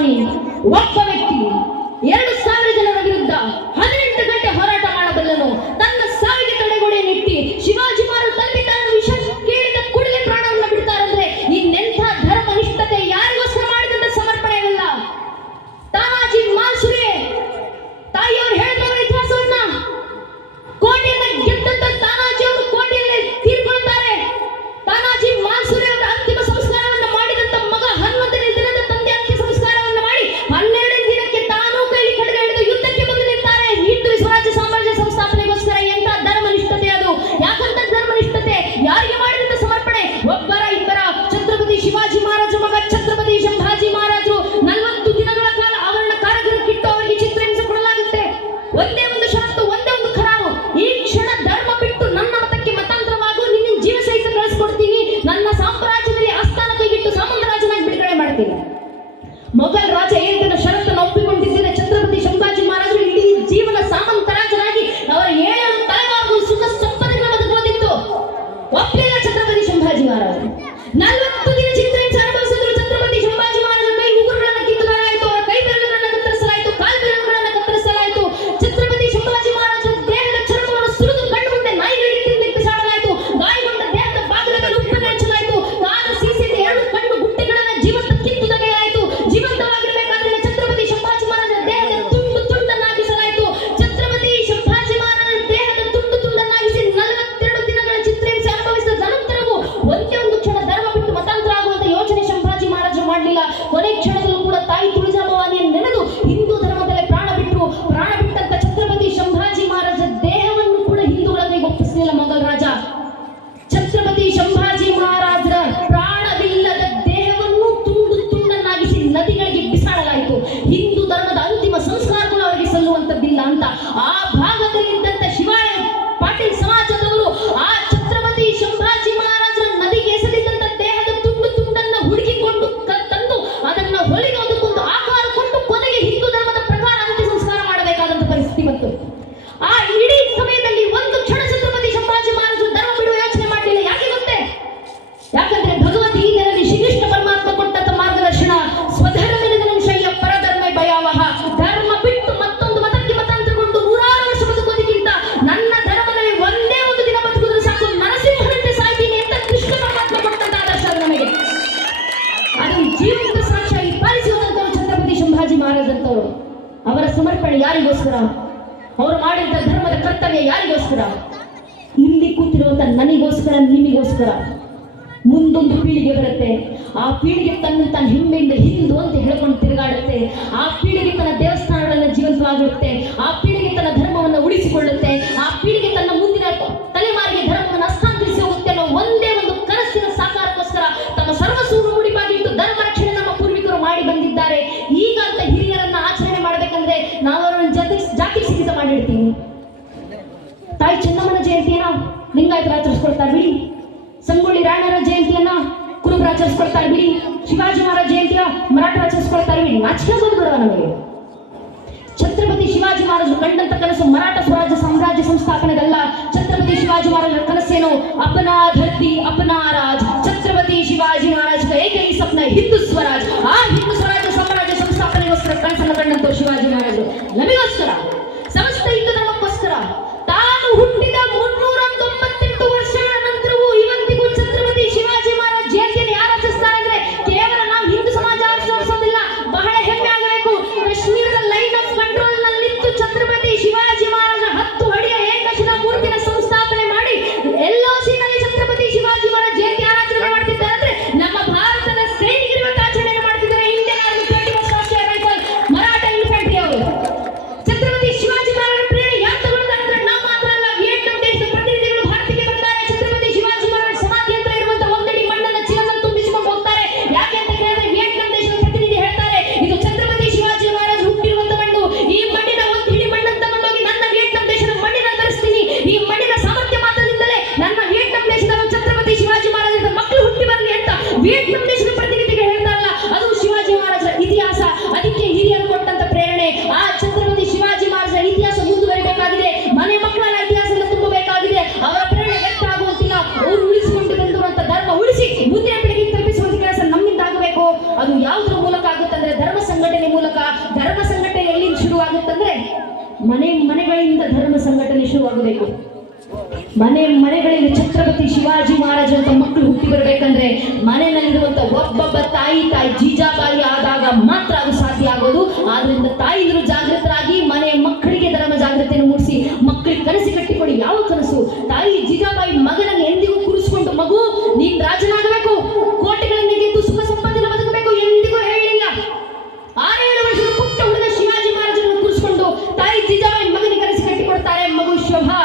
ಸ್ವಾಮಿ ಒಬ್ಬ ವ್ಯಕ್ತಿ 2,000 ಜನರ ವಿರುದ್ಧ 18 ಗಂಟೆ ಹೋರಾಟ ಮಾಡಬಲ್ಲನು. ತನ್ನ ಸಾವಿಗೆ ತಡೆಗೋಡೆ ನೆಟ್ಟಿ ಶಿವಾಜಿ ಮಹಾರಾಜ ತನ್ನ ವಿಷ ಕೇಳಿದ ಕೂಡಲೇ ಪ್ರಾಣವನ್ನು ಬಿಡ್ತಾರಂದ್ರೆ ಇನ್ನೆಂಥ ಧರ್ಮನಿಷ್ಠತೆ, ಯಾರಿಗೋಸ್ಕರ ಮಾಡಿದಂತ ಸಮರ್ಪಣೆಯಲ್ಲ. ತಾನಾಜಿ ಮಾಲ್ಸುರೆ ತಾಯಿಯವರು ಹೇಳಿದವರ ಇತಿಹಾಸವನ್ನ, ಕೋಟೆಯನ್ನ ಗೆದ್ದಂತ ತಾನಾಜಿ ಅವರು ಕೋಟೆಯಲ್ಲೇ ತೀರ್ಕೊಳ್ತಾರೆ. ತಾನಾಜಿ ಮಾಲ್ಸುರೆ ಅವರ ಅಂತಿಮ ಸಂಸ್ಕಾರವನ್ನು ಮಾಡಿದಂತ ಮಗ 11ನೇ ದಿನದ ತಂದೆ ಅಂತ್ಯ ಸಂಸ್ಕಾರವನ್ನು ಮಾಡಿ 12ನೇ ದಿನಕ್ಕೆ ತಾನೂ ಕೈಲಿ ಖಡ್ಗ ಹಿಡಿದು ಯುದ್ಧಕ್ಕೆ ಬಂದು ನಿಲ್ತಾರೆ. ಹಿಂದೂ ಸ್ವರಾಜ್ಯ ಸಾಮ್ರಾಜ್ಯ ಸಂಸ್ಥಾಪನೆಗೋಸ್ಕರ. ಎಂತ ಧರ್ಮನಿಷ್ಠತೆ ಅದು! ಯಾಕಂತ ಧರ್ಮನಿಷ್ಠತೆ? ಯಾರಿಗೆ ಮಾಡಿದಂತ ಸಮರ್ಪಣೆ? ಒಬ್ಬರ ಇಬ್ಬರ. ಛತ್ರಪತಿ ಶಿವಾಜಿ ಮಹಾರಾಜ ಮಗ ಛತ್ರಪತಿ ಸಂಭಾಜಿ ಮಹಾರಾಜರು 40 ದಿನಗಳ ಕಾಲ ಆವರಣ ಕಾರಾಗೃಹಕ್ಕಿಟ್ಟು ಅವರಿಗೆ ಚಿತ್ರಹಿಂಸೆ ಕೊಡಲಾಗುತ್ತೆ. ಒಂದೇ ಒಂದು ಷರತ್ತು, ಒಂದೇ ಒಂದು ಖರಾರು, ಈ ಕ್ಷಣ ಧರ್ಮ ಬಿಟ್ಟು ನನ್ನ ಮತಕ್ಕೆ ಮತಾಂತರವಾಗು, ನಿನ್ನ ಜೀವ ಸಹಿತ ಕಳಿಸ್ಕೊಡ್ತೀನಿ, ನನ್ನ ಸಾಮ್ರಾಜ್ಯದಲ್ಲಿ ಆಸ್ಥಾನ ಕೈಗಿಟ್ಟು ಸಾಮಂತರಾಜನಾಗಿ ಬಿಡುಗಡೆ ಮಾಡ್ತೀನಿ. ಮೊಘಲ್ ರಾಜ ಹೇಳಿದ ಷರತ್ತನ್ನು ಒಪ್ಪಿಕೊಂಡಿದ್ದರೆ ಛತ್ರಪತಿ ಸಂಭಾಜಿ ಮಹಾರಾಜರು ಇಡೀ ಜೀವನ ಸಾಮಂತರಾಜನಾಗಿ ಅವರ 7 ತಲೆಮಾರುಗಳು ಸುಖ ಸಂಪದೆಗಳನ್ನು ಬದುಕುವುದಿತ್ತು. ಒಪ್ಪಲಿಲ್ಲ ಛತ್ರಪತಿ ಸಂಭಾಜಿ ಮಹಾರಾಜರು. 40 ದಿನ ಚಿತ್ರಹಿಂಸೆ ಅನುಭವಿಸಿದ್ರು. ಛತ್ರಪತಿ ಸಂಭಾಜಿ ಮಹಾರಾಜರ ಕೈ ಉಗುರುಗಳನ್ನು ಕಿತ್ತುಕೊಳ್ಳಲಾಯಿತು, ಅವರ ಕೈ ಬೆರಳುಗಳನ್ನು ಕತ್ತರಿಸಲಾಯಿತು, ಕಾಲು ಬೆರಳುಗಳನ್ನು ಕತ್ತರಿಸಲಾಯಿತು. ಛತ್ರಪತಿ ಸಂಭಾಜಿ ಮಹಾರಾಜರ ದೇಹದ ಚರ್ಮವನ್ನು ಸುರಿದು ಕಣ್ಣು ಮುಂದೆ ನಾಯಿಗಳಿಗೆ ತಿಂದು ಬಿಸಾಡಲಾಯಿತು. ಗಾಯಗೊಂಡ ದೇಹದ ಭಾಗದಲ್ಲಿ ಉಪ್ಪನ್ನು ಹಚ್ಚಲಾಯಿತು. ಕಾಲ ಸೀಸೆದ 2 ಕಣ್ಣು ಗುಟ್ಟೆಗಳನ್ನು ಜೀವಂತ ಕಿತ್ತು ತೆಗೆಯಲಾಯಿತು. ಜೀವಂತವಾಗಿರಬೇಕಾದ್ರೆ ಛತ್ರಪತಿ ಸಂಭಾಜಿ ಮಹಾರಾಜರ ದೇಹದ ತುಂಡು ತುಂಡನ್ನಾಗಿಸಲಾಯಿತು. ಛತ್ರಪತಿ ಸಂಭಾಜಿ ಮಹಾರಾಜರ ದೇಹದ ತುಂಡು ತುಂಡನ್ನಾಗಿಸಿ 42 ದಿನಗಳ ಚಿತ್ರಹಿಂಸೆ ಅನುಭವಿಸಿದ ನಂತರವೂ ಒಂದೇ ಒಂದು ಕ್ಷಣ ಧರ್ಮ ಬಿಟ್ಟು ಮತಾಂತರ ಆಗುವಂತ ಯೋಚನೆ ಸಂಭಾಜಿ ಮಹಾರಾಜರು ಮಾಡಲಿಲ್ಲ. ಕೊನೆ ಕ್ಷಣದಲ್ಲೂ ಕೂಡ ತಾಯಿ ತುಳಜಾಭವಾನಿಯನ್ನು ನೆನೆದು ಹಿಂದೂ ಧರ್ಮದಲ್ಲಿ ಪ್ರಾಣ ಬಿಟ್ಟಂತ ಛತ್ರಪತಿ ಸಂಭಾಜಿ ಮಹಾರಾಜರ ದೇಹವನ್ನು ಕೂಡ ಹಿಂದೂಗಳ ಕೈಗೆ ಒಪ್ಪಿಸಲಿಲ್ಲ ಮೊಘಲ್ ರಾಜ. ಛತ್ರಪತಿ ಸಂಭಾಜಿ ಮಹಾರಾಜರ ಪ್ರಾಣವಿಲ್ಲದ ದೇಹವನ್ನು ತುಂಡು ತುಂಡನ್ನಾಗಿಸಿ ನದಿಗಳಿಗೆ ಬಿಸಾಡಲಾಯಿತು. ಹಿಂದೂ ಧರ್ಮದ ಅಂತಿಮ ಸಂಸ್ಕಾರಗಳು ಅವರಿಗೆ ಸಲ್ಲುವಂತದ್ದಿಲ್ಲ ಅಂತ ಆ ಭಾಗದಲ್ಲಿದ್ದಂತ ಶಿವಾಯ ಪಾಟೀಲ್ ಸಮಾಜದವರು ಆ ಛತ್ರಪತಿ ಸಂಭಾಜಿ ಮಹಾರಾಜರ ನದಿಗೆ ಎಸೆದಿದ್ದಂತ ದೇಹದ ತುಂಡು ತುಂಡನ್ನ ಹುಡುಕಿಕೊಂಡು ತಂದು ಅದನ್ನ ಹೊಲಿಗೆ ಒಂದಕ್ಕೊಂದು ಆಕಾರ ಕೊಟ್ಟು ಕೊನೆಗೆ ಹಿಂದೂ ಧರ್ಮದ ಪ್ರಕಾರ ಅಂತ್ಯ ಸಂಸ್ಕಾರ ಮಾಡಬೇಕಾದಂತ ಪರಿಸ್ಥಿತಿ ಬಂತು. ಆ ಇಡೀ ಸಮಯದಲ್ಲಿ ಒಂದು ಕ್ಷಣ ಛತ್ರಪತಿ ಸಂಭಾಜಿ ಮಹಾರಾಜರು ಧರ್ಮ ಬಿಡುವ ಯೋಚನೆ ಮಾಡಲಿಲ್ಲ. ಯಾಕೆ ಗೊತ್ತೇ? ಯಾಕಂದ್ರೆ ಭಗವದ್ಗೀತೆಯಲ್ಲಿ ಶ್ರೀಕೃಷ್ಣ ಪರಮಾತ್ಮ ಕೊಟ್ಟಂತ ಮಾರ್ಗದರ್ಶನ ಸ್ವಧರ್ಮನಿಧನಂಶಯ್ಯ ಪರಧರ್ಮ ಭಯಾವಹ. ಧರ್ಮ ಬಿಟ್ಟು ಮತ್ತೊಂದು ಮತಕ್ಕೆ ಮತಾಂತರಗೊಂಡು 100 ವರ್ಷ ಬದುಕೋದಕ್ಕಿಂತ ನನ್ನ ಧರ್ಮದಲ್ಲಿ ಒಂದೇ ಒಂದು ದಿನ ಬದುಕಿದ್ರೆ ಸಾಕು, ನರಸಿಂಹನಂತೆ ಸಾಯ್ತೀನಿ ಅಂತ ಕೃಷ್ಣ ಪರಮಾತ್ಮ ಕೊಟ್ಟಂತ ಆದರ್ಶ ನಮಗೆ. ಅದನ್ನು ಜೀವಂತ ಸಾಕ್ಷಿಯಾಗಿ ಪಾಲಿಸುವಂತವರು ಛತ್ರಪತಿ ಸಂಭಾಜಿ ಮಹಾರಾಜರಂತವರು. ಅವರ ಸಮರ್ಪಣೆ ಯಾರಿಗೋಸ್ಕರ? ಅವರು ಮಾಡಿದ ಧರ್ಮದ ಕರ್ತವ್ಯ ಯಾರಿಗೋಸ್ಕರ? ಇಲ್ಲಿ ಕೂತಿರುವಂತ ನನಗೋಸ್ಕರ, ನಿಮಗೋಸ್ಕರ. ಮುಂದೊಂದು ಪೀಳಿಗೆ ಬರುತ್ತೆ. ಆ ಪೀಳಿಗೆ ತನ್ನ ಹೆಮ್ಮೆಯಿಂದ ಹಿಂದೂ ಅಂತ ಹೇಳ್ಕೊಂಡು ತಿರುಗಾಡುತ್ತೆ. ಆ ಪೀಳಿಗೆ ತನ್ನ ದೇವಸ್ಥಾನಗಳನ್ನ ಜೀವಂತವಾಗಿರುತ್ತೆ. ಆ ಪೀಳಿಗೆ ತನ್ನ ಧರ್ಮವನ್ನು ಉಳಿಸಿಕೊಳ್ಳುತ್ತೆ. ಆ ಪೀಳಿಗೆ ತನ್ನ ಮುಂದಿನ ತಲೆಮಾರಿಗೆ ಧರ್ಮವನ್ನು ಹಸ್ತಾಂತರಿಸಿ ಹೋಗುತ್ತೆ ಅನ್ನೋ ಒಂದೇ ಒಂದು ಕನಸಿನ ಸಾಕಾರಕ್ಕೋಸ್ಕರ ತಮ್ಮ ಸರ್ವಸ್ವವನ್ನು ಮುಡಿಪಾಗಿಟ್ಟು ಧರ್ಮ ರಕ್ಷಣೆ ನಮ್ಮ ಪೂರ್ವಿಕರು ಮಾಡಿ ಬಂದಿದ್ದಾರೆ. ಈಗ ಅಂತ ಹಿರಿಯರನ್ನ ಆಚರಣೆ ಮಾಡಬೇಕಂದ್ರೆ ನಾವು ಅವರನ್ನು ಜಾತಿ ಸಿದ್ಧ ಮಾಡಿಡ್ತೀವಿ. ತಾಯಿ ಚೆನ್ನಮ್ಮನ ಜಯಂತಿಯನ್ನ ಲಿಂಗಾಯತರು ಆಚರಿಸ್ಕೊಳ್ತಾರೆ ಬಿಡಿ. ಸಂಗೊಳ್ಳಿ ರಾಯಣ್ಣರ ಜಯಂತಿಯನ್ನ ಕುರುಬರು ಆಚರಿಸ್ಕೊಳ್ತಾರೆ ಬಿಡಿ. ಶಿವಾಜಿ ಮಹಾರಾಜ ಜಯಂತಿಯ ಮರಾಠರು ಆಚರಿಸ್ಕೊಳ್ತಾರೆ ಬಿಡಿ. ನಾಚಿಕೆ ಬಂದ್ಬಿಡುವ ನಮಗೆ. ಛತ್ರಪತಿ ಶಿವಾಜಿ ಮಹಾರಾಜರು ಕಂಡಂತ ಕನಸು ಮರಾಠ ಸ್ವರಾಜ್ಯ ಸಾಮ್ರಾಜ್ಯ ಸಂಸ್ಥಾಪನೆಗಲ್ಲ. ಛತ್ರಪತಿ ಶಿವಾಜಿ ಮಹಾರಾಜರ ಕನಸೇನು? ಅಪನಾ ಧರ್ತಿ ಅಪನಾ ರಾಜ್. ಛತ್ರಪತಿ ಶಿವಾಜಿ ಮಹಾರಾಜ ಏಕೈಕ ಸಪ್ನ ಹಿಂದೂ ಸ್ವರಾಜ್. ಆ ಹಿಂದೂ ಸ್ವರಾಜ್ಯ ಸಾಮ್ರಾಜ್ಯ ಸಂಸ್ಥಾಪನೆಗೋಸ್ಕರ ಕನಸನ್ನು ಕಂಡಂತ ಶಿವಾಜಿ ಮಹಾರಾಜರು ನಮಗೋಸ್ಕರ, ಸಮಸ್ತ ಹಿಂದೂ ಧರ್ಮಕ್ಕೋಸ್ಕರ. ತಾನು ಹುಟ್ಟಿದ 398 ವರ್ಷಗಳ ನಂತರವೂ ಇವತ್ತಿಗೂ ಛತ್ರಪತಿ ಶಿವಾಜಿ ಮಹಾರಾಜ ಜಯಂತಿಯನ್ನು ಯಾರು ಆಚರಿಸ್ತಾರೆ ಅಂದ್ರೆ ಕೇವಲ ನಾವು ಹಿಂದೂ ಸಮಾಜ ಆಚರಿಸೋದಿಲ್ಲ, ಬಹಳ ಹೆಮ್ಮೆ ಆಗಬೇಕು. ಕಾಶ್ಮೀರದ ಲೈನ್ ಆಫ್ ಕಂಟ್ರೋಲ್ ನಲ್ಲಿತ್ತು ಛತ್ರಪತಿ ಶಿವಾಜಿ ಮಹಾರಾಜ 10 ಅಡಿಯ ಏಕಶಿಲಾ ಮೂರ್ತಿನ ಸಂಸ್ಥಾಪನೆ ಮಾಡಿ LOC ನಲ್ಲಿ ಛತ್ರಪತಿ ಶಿವಾಜಿ ಮಹಾರಾಜ ಜಯಂತಿ ಆಚರಣೆ ಮಾಡ್ತಿದ್ದಾರೆ ಅಂದ್ರೆ ನಮ್ಮ ಭಾರತದ ಸೈನಿಕರು ಇವತ್ತು ಆಚರಣೆ ಮಾಡ್ತಿದ್ದಾರೆ. ಇಂಡಿಯನ್ ಆರ್ಮಿ 21st ರಾಷ್ಟ್ರೀಯ ರೈಫಲ್ ಮರಾಠ ಇನ್ಫ್ಯಾಂಟ್ರಿ ಅವರು ಛತ್ರಪತಿ ಶಿವಾಜಿ ಮಹಾರಾಜರ ಪ್ರೇರಣೆ ಯಾಕೆ ತಗೊಳ್ತಾರೆ ಅಂದ್ರೆ ನಾವು ಮಾತ್ರ ಅಲ್ಲ, ವಿಯೆಟ್ನಾಂ ದೇಶದ ಪ್ರತಿನಿಧಿಗಳು ಭಾರತಕ್ಕೆ ಬರ್ತಾರೆ. ಛತ್ರಪತಿ ಶಿವಾಜಿ ಮಹಾರಾಜ ಸಮಾಧಿ ಹತ್ರ ಇರುವಂತ ಒಂದಡಿ ಮಣ್ಣನ್ನು ಚೀಲದಲ್ಲಿ ತುಂಬಿಸಿಕೊಂಡು ಹೋಗ್ತಾರೆ. ಯಾಕೆ ಅಂತ ಕೇಳಿದ್ರೆ ವಿಯೆಟ್ನಾಂ ದೇಶದ ಪ್ರತಿನಿಧಿ ಹೇಳ್ತಾರೆ, ಇದು ಛತ್ರಪತಿ ಶಿವಾಜಿ ಮಹಾರಾಜ ಹುಟ್ಟಿರುವಂತ ಮಣ್ಣು. ಈ ಮಣ್ಣಿನ ಒಂದು ಹಿಡಿ ಮಣ್ಣನ್ನು ತಗೊಂಡೋಗಿ ನನ್ನ ವಿಯೆಟ್ನಾಂ ದೇಶದ ಮಣ್ಣಿನ ತರಿಸ್ತೀನಿ. ಈ ಮಣ್ಣಿನ ಸಾಮರ್ಥ್ಯ ಮಾತ್ರದಿಂದಲೇ ನನ್ನ ವಿಯೆಟ್ನಾಂ ದೇಶದ ಛತ್ರಪತಿ ಶಿವಾಜಿ ಮಹಾರಾಜರ ಮಕ್ಕಳು ಹುಟ್ಟಿ ಬರಲಿ ಅಂತ ವಿಯೆಟ್ನಾಂ ದೇಶದ ಪ್ರತಿನಿಧಿಗಳು ಹೇಳ್ತಾರಲ್ಲ, ಅದು ಶಿವಾಜಿ ಮಹಾರಾಜರ ಇತಿಹಾಸ. ಅದಕ್ಕೆ ಹಿರಿಯರು ಕೊಟ್ಟಂತ ಪ್ರೇರಣೆ. ಆ ಛತ್ರಪತಿ ಶಿವಾಜಿ ಮಹಾರಾಜರ ಇತಿಹಾಸ ಮುಂದುವರಿಬೇಕಾಗಿದೆ. ಮನೆ ಮಕ್ಕಳ ಇತಿಹಾಸವನ್ನು ತುಂಬಬೇಕಾಗಿದೆ. ಅವರ ಪ್ರೇರಣೆ ವ್ಯಕ್ತ ಆಗುವಂತಿಲ್ಲ. ಅವರು ಉಳಿಸಿಕೊಂಡು ಬಂದಿರುವಂತ ಧರ್ಮ ಉಳಿಸಿ ಮುಂದಿನ ಪೀಳಿಗೆಗೆ ತಲುಪಿಸುವಂತ ಕೆಲಸ ನಮ್ಮಿಂದ ಆಗಬೇಕು. ಅದು ಯಾವುದರ ಮೂಲಕ ಆಗುತ್ತೆ ಅಂದ್ರೆ ಧರ್ಮ ಸಂಘಟನೆ ಶುರುವಾಗಬೇಕು. ಮನೆಗಳಲ್ಲಿ ಛತ್ರಪತಿ ಶಿವಾಜಿ ಮಹಾರಾಜ್ ಅಂತ ಮಕ್ಕಳು ಹುಟ್ಟಿ ಬರಬೇಕಂದ್ರೆ ಮನೆಯಲ್ಲಿರುವಂತ ಒಬ್ಬೊಬ್ಬ ತಾಯಿ ಜೀಜಾಬಾಯಿ ಆದಾಗ ಮಾತ್ರ ಅದು ಸಾಧ್ಯ ಆಗೋದು. ಆದ್ರಿಂದ ತಾಯಿಯರು ಜಾಗೃತರಾಗಿ ಮನೆಯ ಮಕ್ಕಳಿಗೆ ಧರ್ಮ ಜಾಗೃತಿಯನ್ನು ಮೂಡಿಸಿ ಮಕ್ಕಳಿಗೆ ಕನಸು ಕಟ್ಟಿಕೊಡಿ. ಯಾವ ಕನಸು? ತಾಯಿ ಜೀಜಾಬಾಯಿ ಮಗನನ್ನು ಎಂದಿಗೂ ಕೂರಿಸಿಕೊಂಡು, ಮಗು ನೀನ್ ರಾಜನಾಗಬೇಕು, ಕೋಟೆಗಳನ್ನು ಗೆದ್ದು ಸುಖ ಸಂಪತ್ತಿನ ಬದುಕಬೇಕು ಎಂದಿಗೂ ಹೇಳಲಿಲ್ಲ. 6-7 ವರ್ಷದ ಪುಟ್ಟ ಹುಡುಗ ಶಿವಾಜಿ ಮಹಾರಾಜರನ್ನು ಕೂರಿಸಿಕೊಂಡು ತಾಯಿ ಜೀಜಾಬಾಯಿ ಮಗನಿಗೆ ಕನಸು ಕಟ್ಟಿಕೊಡ್ತಾರೆ. ಮಗು ಶೋಭಾ,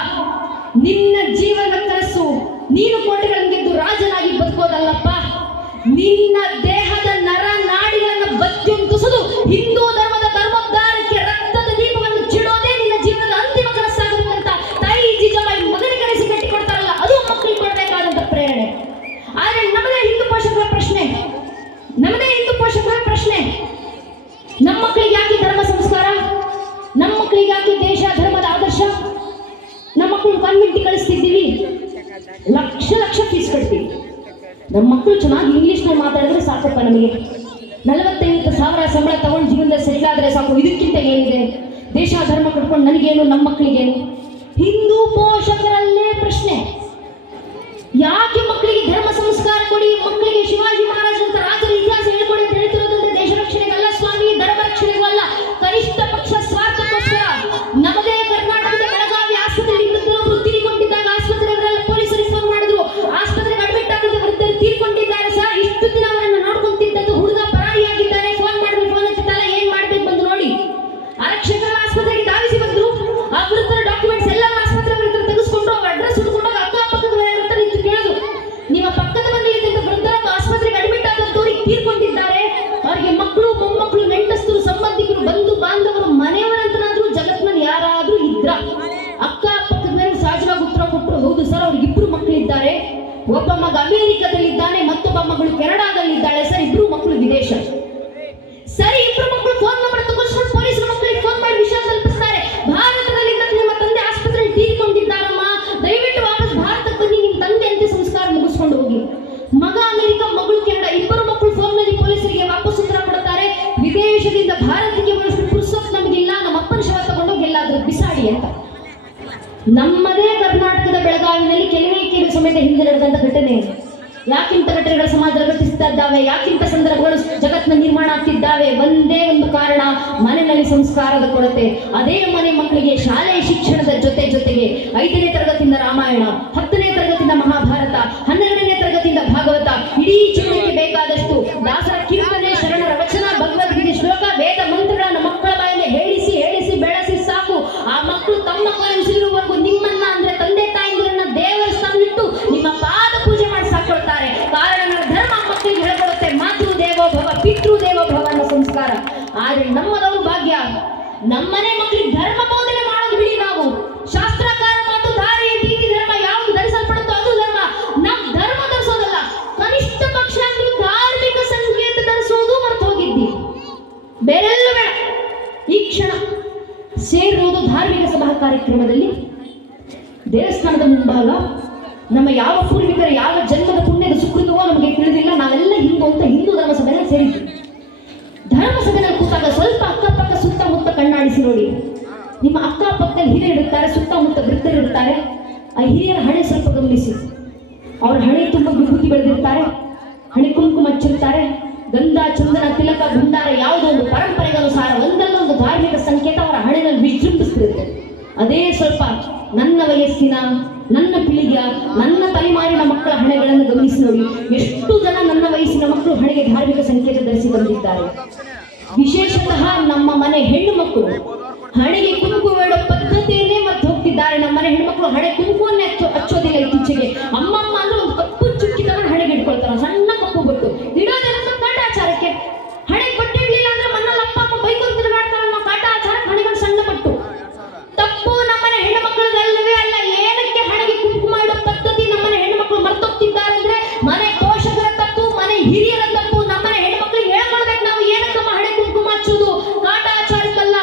ನಿನ್ನ ಜೀವನದ ಕನಸು ನೀನು ಕೋಟೆಗಳನ್ನು ಗೆದ್ದು ರಾಜನಾಗಿ ಬದುಕೋದಲ್ಲಪ್ಪ, ನಿನ್ನ ದೇಹದ ನರ ನಾಡಿಗಳನ್ನು ಬತ್ತಿಯೊಂದಿಸುವುದು, ಹಿಂದೂ ಧರ್ಮದ ಧರ್ಮೋದ್ಧಾರಕ್ಕೆ ರಕ್ತದ ದೀಪವನ್ನು ಚಿಡೋದೇ ನಿನ್ನ ಜೀವನದ ಅಂತಿಮ ಕನಸಾಗಬೇಕಂತ ತಾಯಿ ಜೀಜಾಬಾಯಿ ಮಗನಿಗೆ ಕನಸು ಕಟ್ಟಿಕೊಡ್ತಾರಲ್ಲ, ಅದು ಮಕ್ಕಳಿಗೆ ಕೊಡಬೇಕಾದಂತ ಪ್ರೇರಣೆ. ಆದ್ರೆ ನಮ್ಮದೇ ಹಿಂದೂ ಪೋಷಕರ ಪ್ರಶ್ನೆ, ನಮ್ಮ ಮಕ್ಕಳಿಗೆ ಯಾಕೆ ಧರ್ಮ ಸಂಸ್ಕಾರ? ನಮ್ಮ ಮಕ್ಕಳಿಗೆ ಯಾಕೆ ದೇಶ ಧರ್ಮದ ಆದರ್ಶ? ನಮ್ಮ ಮಕ್ಕಳು ಕಾನ್ವೆಂಟ್ಗೆ ಕಳಿಸ್ತಿದ್ದೀವಿ, ಲಕ್ಷ ಫೀಸ್ ಕಟ್ತೀವಿ. ನಮ್ಮ ಮಕ್ಕಳು ಚೆನ್ನಾಗಿ ಇಂಗ್ಲಿಷ್ನಲ್ಲಿ ಮಾತಾಡಿದ್ರೆ ಸಾಕಪ್ಪ, ನಮಗೆ 45,000 ಸಂಬಳ ತಗೊಂಡು ಜೀವನದಲ್ಲಿ ಸೆಟ್ಲ್ ಆದ್ರೆ ಸಾಕು, ಇದಕ್ಕಿಂತ ಏನಿದೆ? ದೇಶ ಧರ್ಮ ಕಟ್ಕೊಂಡು ನನಗೇನು, ನಮ್ಮ ಮಕ್ಕಳಿಗೇನು? ಹಿಂದೂ ಪೋಷಕರಲ್ಲೇ ಪ್ರಶ್ನೆ, ಯಾಕೆ ಮಕ್ಕಳಿಗೆ ಧರ್ಮ ಸಂಸ್ಕಾರ ಕೊಡಿ, ಮಕ್ಕಳಿಗೆ ಶಿವಾಜಿ ಮಹಾರಾಜ್ ಅಂತ ರಾಜರ ಇತಿಹಾಸ ಹೇಳ್ಕೊಡಿ ಅಂತ ಹೇಳ್ತಿರೋದಂದ್ರೆ ದೇಶ ರಕ್ಷಣೆಗಲ್ಲ ಸ್ವಾಮಿ, ಧರ್ಮ ರಕ್ಷಣೆಗೂ ಅಲ್ಲ, ಕನಿಷ್ಠ ಪಕ್ಷ ಸ್ವಾರ್ಥಕ್ಕೋಸ್ಕರ. ನಮ್ಮದೇ ಕರ್ನಾಟಕದ ಬೆಳಗಾವಿ ಆಸ್ಪತ್ರೆಯಲ್ಲಿ ವೃದ್ಧರು ತೀರಿಕೊಂಡಿದ್ದಾಗ ಆಸ್ಪತ್ರೆಯವರೆಲ್ಲ ಪೊಲೀಸರಿಗೆ ಫೋನ್ ಮಾಡಿದ್ರು, ಆಸ್ಪತ್ರೆಗೆ ಅಡ್ಮಿಟ್ ಆಗಿದ್ದ ವೃದ್ಧರು ತೀರ್ಕೊಂಡಿದ್ದಾರೆ ಸರ್, ಇಷ್ಟು ದಿನ ಅವರನ್ನು ನೋಡ್ಕೊಂತಿದ್ದದ್ದು ಹುಡುಗ ಪರಾರಿಯಾಗಿದ್ದಾರೆ, ಫೋನ್ ಮಾಡಿದ್ರು, ಫೋನ್ ಹಚ್ಚುತ್ತಲ್ಲ, ಏನ್ ಮಾಡ್ಬೇಕು ಬಂದು ನೋಡಿ. ಆರಕ್ಷಕರ ಆಸ್ಪತ್ರೆಗೆ ಧಾವಿಸಿ ಬಂದ್ರು, ಆ ವೃದ್ಧರ ಡಾಕ್ಯುಮೆಂಟ್ಸ್ ಎಲ್ಲ ಆಸ್ಪತ್ರೆ ವೃದ್ಧರು ತೆಗೆದುಕೊಂಡು ಅವ್ರ ಅಡ್ರೆಸ್ ಹುಡುಕೊಂಡು ಅಕ್ಕಪಕ್ಕದ ಮನೆಯವ್ರ ನಿಂತು ಕೇಳಿದ್ರು, ನಿಮ್ಮ ಪಕ್ಕದ ಮನೆಯಲ್ಲಿ ವೃದ್ಧರ ಆಸ್ಪತ್ರೆಗೆ ಅಡ್ಮಿಟ್ ಆದದ್ದು ತೀರ್ಕೊಂಡಿದ್ದಾರೆ, ಅವರಿಗೆ ಮಕ್ಕಳು ಮೊಮ್ಮಕ್ಕಳು ನೆಂಟಸ್ತರು ಸಂಬಂಧಿಕರು ಬಂಧು ಬಾಂಧವರು ಮನೆಯವರಂತನಾದ್ರೂ ಜಗತ್ನಲ್ಲಿ ಯಾರಾದ್ರೂ ಇದ್ರ? ಅಕ್ಕಪಕ್ಕದ ಮೇಲೆ ಸಹಜವಾಗಿ ಉತ್ತರ ಕೊಟ್ಟರು, ಹೌದು ಸರ್ ಅವ್ರಿಗಿಬ್ರು ಮಕ್ಕಳಿದ್ದಾರೆ, ಒಬ್ಬ ಮಗ ಅಮೆರಿಕದಲ್ಲಿದ್ದಾನೆ, ಮತ್ತೊಬ್ಬ ಮಗಳು ಕೆನಡಾದಲ್ಲಿದ್ದಾಳೆ ಸರ್, ಇಬ್ರು ಮಕ್ಕಳು ವಿದೇಶ. ಸರಿ, ಇಬ್ರು ಮಕ್ಕಳು ಫೋನ್ ನಂಬರ್ ತಗೊಂಡು ಪೊಲೀಸರ ಮಕ್ಕಳಿಗೆ ಫೋನ್ ಮಾಡಿ ವಿಷಯ ತಲುಪಿಸ್ತಾರೆ, ಭಾರತದಲ್ಲಿ ನಿಮ್ಮ ತಂದೆ ಆಸ್ಪತ್ರೆಯಲ್ಲಿ ತೀರ್ಕೊಂಡಿದ್ದಾರಮ್ಮ, ದಯವಿಟ್ಟು ವಾಪಸ್ ಭಾರತಕ್ಕೆ ಬನ್ನಿ, ನಿಮ್ಮ ತಂದೆ ಅಂತ್ಯ ಸಂಸ್ಕಾರ ಮುಗಿಸ್ಕೊಂಡು ಹೋಗಿ. ಮಗ ಅಮೆರಿಕ, ಮಗಳು ಕೆನಡಾ, ಇಬ್ಬರು ಮಕ್ಕಳು ಫೋನ್ನಲ್ಲಿ ಪೊಲೀಸರಿಗೆ ವಾಪಸ್ ಉತ್ತರ ಕೊಡುತ್ತಾರೆ, ವಿದೇಶದಿಂದ ಭಾರತಕ್ಕೆ ಬರುವಷ್ಟು ಪುರ್ಸೊತ್ ನಮಗಿಲ್ಲ, ನಮ್ಮ ಅಪ್ಪನ ಶವ ತಗೊಂಡೋಗಿ ಎಲ್ಲಾದ್ರೂ ಬಿಸಾಡಿ ಅಂತ. ನಮ್ಮದೇ ಕರ್ನಾಟಕದ ಬೆಳಗಾವಿನಲ್ಲಿ ಕೆಲವೇ ಸಮೇತ ಹಿಂದೆ ನಡೆದಂತ ಘಟನೆ ಇದೆ. ಯಾಕಿಂತ ಘಟನೆಗಳ ಸಮಾಜ ಘಟಿಸ್ತಾ ಇದ್ದಾವೆ, ಯಾಕಿಂತ ಸಂದರ್ಭಗಳು ಜಗತ್ತಿನ ನಿರ್ಮಾಣ ಆಗ್ತಿದ್ದಾವೆ? ಒಂದೇ ಒಂದು ಕಾರಣ, ಮನೆಯಲ್ಲಿ ಸಂಸ್ಕಾರದ ಕೊರತೆ. ಅದೇ ಮನೆ ಮಕ್ಕಳಿಗೆ ಶಾಲೆಯ ಶಿಕ್ಷಣದ ಜೊತೆಗೆ 5ನೇ ತರಗತಿಯಿಂದ ರಾಮಾಯಣ, 10ನೇ ತರಗತಿಯಿಂದ ಮಹಾಭಾರತ, 12ನೇ ತರಗತಿಯಿಂದ ಭಾಗವತ, ಇಡೀ ಜೀವನಕ್ಕೆ ಬೇಕಾದಷ್ಟು ದಾಸರ ಕೀರ್ತನೆ, ಶರಣರ ವಚನ, ಭಗವದ್ಗೀತೆ ಶ್ಲೋಕ, ವೇದ ಮಂತ್ರಗಳನ್ನು ಮಕ್ಕಳ ಬಾಯಿಂದ ಹೇಳಿಸಿ ಬೆಳೆಸಿ ಸಾಕು. ಆ ಮಕ್ಕಳು ತಮ್ಮ ಕೊನೆ ಉಸಿರಿರುವವರೆಗೂ ನಿಮ್ಮನ್ನ ಅಂದ್ರೆ ತಂದೆ ತಾಯಿಗಳನ್ನ ದೇವರ ಸ್ಥಾನವಿಟ್ಟು ನಿಮ್ಮ ಪಾದ ಪೂಜೆ ಮಾಡಿ ಸಾಕೊಳ್ತಾರೆ. ಕಾರಣ ಧರ್ಮ ಮಕ್ಕಳಿಗೆ ಹೇಳ್ಕೊಡುತ್ತೆ, ಮಾತೃ ದೇವೋ ಭವ ಪಿತೃ ದೇವೋ ಭವ ಅನ್ನೋ ಸಂಸ್ಕಾರ. ಆದ್ರೆ ನಮ್ಮ ದೌರ್ಭಾಗ್ಯ, ನಮ್ಮನೆ ಮಕ್ಕಳಿಗೆ ಧರ್ಮ ಬೋಧನೆ ಮಾಡೋದು ಬಿಡಿ, ನಾವು ಶಾಸ್ತ್ರಕಾರ ಮಾತು ಧಾರೆ ರೀತಿ ಧರ್ಮ ಯಾವುದು ಧರಿಸಲ್ಪಡುತ್ತೋ ಅದು ಧರ್ಮ. ನಮ್ ಧರ್ಮ ಧರಿಸೋದಲ್ಲ, ಕನಿಷ್ಠ ಪಕ್ಷ ಧಾರ್ಮಿಕ ಸಂಕೇತ ಧರಿಸೋದು ಮರ್ತು ಹೋಗಿದ್ದೀವಿ. ಬೇರೆಲ್ಲ ಬೇಡ, ಈ ಕ್ಷಣ ಸೇರಿರುವುದು ಧಾರ್ಮಿಕ ಸಭಾ ಕಾರ್ಯಕ್ರಮದಲ್ಲಿ ದೇವಸ್ಥಾನದ ಮುಂಭಾಗ. ನಮ್ಮ ಯಾವ ಪೂರ್ವಿಕರ ಯಾವ ಜನ್ಮದ ಪುಣ್ಯದ ಸುಕೃತವೋ ನಮಗೆ ತಿಳಿದಿಲ್ಲ, ನಾವೆಲ್ಲ ಹಿಂದೂ ಧರ್ಮ ಸಭೆಯಲ್ಲಿ ಸೇರಿದ್ವಿ. ಧರ್ಮ ಸಭೆಯಲ್ಲಿ ಕೂತಾಗ ಸ್ವಲ್ಪ ಅಕ್ಕಪಕ್ಕ ಸುತ್ತಮುತ್ತ ಕಣ್ಣಾಡಿಸಿ ನೋಡಿ. ನಿಮ್ಮ ಅಕ್ಕಪಕ್ಕದಲ್ಲಿ ಹಿರಿಯರು ಇರ್ತಾರೆ, ಸುತ್ತಮುತ್ತ ವೃದ್ಧರು ಇರ್ತಾರೆ. ಆ ಹಿರಿಯರ ಹಣೆ ಸ್ವಲ್ಪ ಗಮನಿಸಿ. ಅವ್ರ ಹಣೆ ತುಂಬ ವಿಭೂತಿ ಬೆಳೆದಿರ್ತಾರೆ, ಹಣೆ ಕುಂಕುಮ ಹಚ್ಚಿರ್ತಾರೆ, ಗಂಧ ಚಂದನ ತಿಲಕ ಭಂಡಾರ ಯಾವುದೋ ಒಂದು ಪರಂಪರೆಗನುಸಾರ ಒಂದಲ್ಲ ಒಂದು ಧಾರ್ಮಿಕ ಸಂಕೇತ ಅವರ ಹಣೆಯಲ್ಲಿ ವಿಜೃಂಭಿಸ್ತಿರುತ್ತೆ. ಅದೇ ಸ್ವಲ್ಪ ನನ್ನ ವಯಸ್ಸಿನ, ನನ್ನ ಪೀಳಿಗೆಯ, ನನ್ನ ತಲೆಮಾರಿನ ಮಕ್ಕಳ ಹಣೆಗಳನ್ನು ಗಮನಿಸಿ ನೋಡಿ. ಎಷ್ಟು ಜನ ನನ್ನ ವಯಸ್ಸಿನ ಮಕ್ಕಳು ಹಣೆಗೆ ಧಾರ್ಮಿಕ ಸಂಕೇತ ಧರಿಸಿ ಬಂದಿದ್ದಾರೆ. ವಿಶೇಷತಃ ನಮ್ಮ ಮನೆ ಹೆಣ್ಣು ಮಕ್ಕಳು ಹಣೆಗೆ ಕುಂಕುಮ ಇಡೋ ಪದ್ಧತಿಯನ್ನೇ ಮತ್ತೆ ಹೋಗ್ತಿದ್ದಾರೆ. ನಮ್ಮ ಮನೆ ಹೆಣ್ಮಕ್ಳು ಹಣೆ ಕುಂಕುವನ್ನೇ ಹಚ್ಚೋದಿಲ್ಲ ಇತ್ತೀಚೆಗೆ. ಅಮ್ಮಮ್ಮ ಅಂದ್ರೆ ಒಂದು ಕಪ್ಪು ಚುಕ್ಕಿ ತಗೊಂಡು ಹಣೆಗೆ ಇಟ್ಕೊಳ್ತಾರೆ, ಸಣ್ಣ ಕಪ್ಪು ಬೊಟ್ಟು ಇಡೋದೆಲ್ಲ ಕಾಟಾಚಾರಕ್ಕೆ. ಹಣೆ ಕೊಟ್ಟಿಡ್ಲಿಲ್ಲ ಅಂದ್ರೆ ಮಣ್ಣಲ್ಲಿ ಅಪ್ಪ ಅಮ್ಮ ಬೈಕೊಂಡು ತಿರುಗಾಡ್ತಾರೆ, ನಮ್ಮ ಕಾಟಾಚಾರಕ್ಕೆ ಹಣೆಗಳು ಸಣ್ಣ ಪಟ್ಟು. ತಪ್ಪು ನಮ್ಮನೆ ಹೆಣ್ಣು ಮಕ್ಕಳದಲ್ಲವೇ ಅಲ್ಲ. ಏನಕ್ಕೆ ಹಣೆಗೆ ಕುಂಕುಮ ಇಡೋ ಪದ್ಧತಿ ನಮ್ಮನೆ ಹೆಣ್ಣು ಮಕ್ಕಳು ಮರ್ತೋಗ್ತಿದ್ದಾರೆ ಅಂದ್ರೆ ಮನೆ ಪೋಷಕರ ತಪ್ಪು, ಮನೆ ಹಿರಿಯರ ತಪ್ಪು. ನಮ್ಮನೆ ಹೆಣ್ಣು ಮಕ್ಕಳಿಗೆ ಹೇಳ್ಕೊಳ್ಬೇಕು, ನಾವು ಏನಕ್ಕಮ್ಮ ಹಣೆ ಕುಂಕುಮ ಹಚ್ಚುದು ಕಾಟಾಚಾರಕ್ಕಲ್ಲ.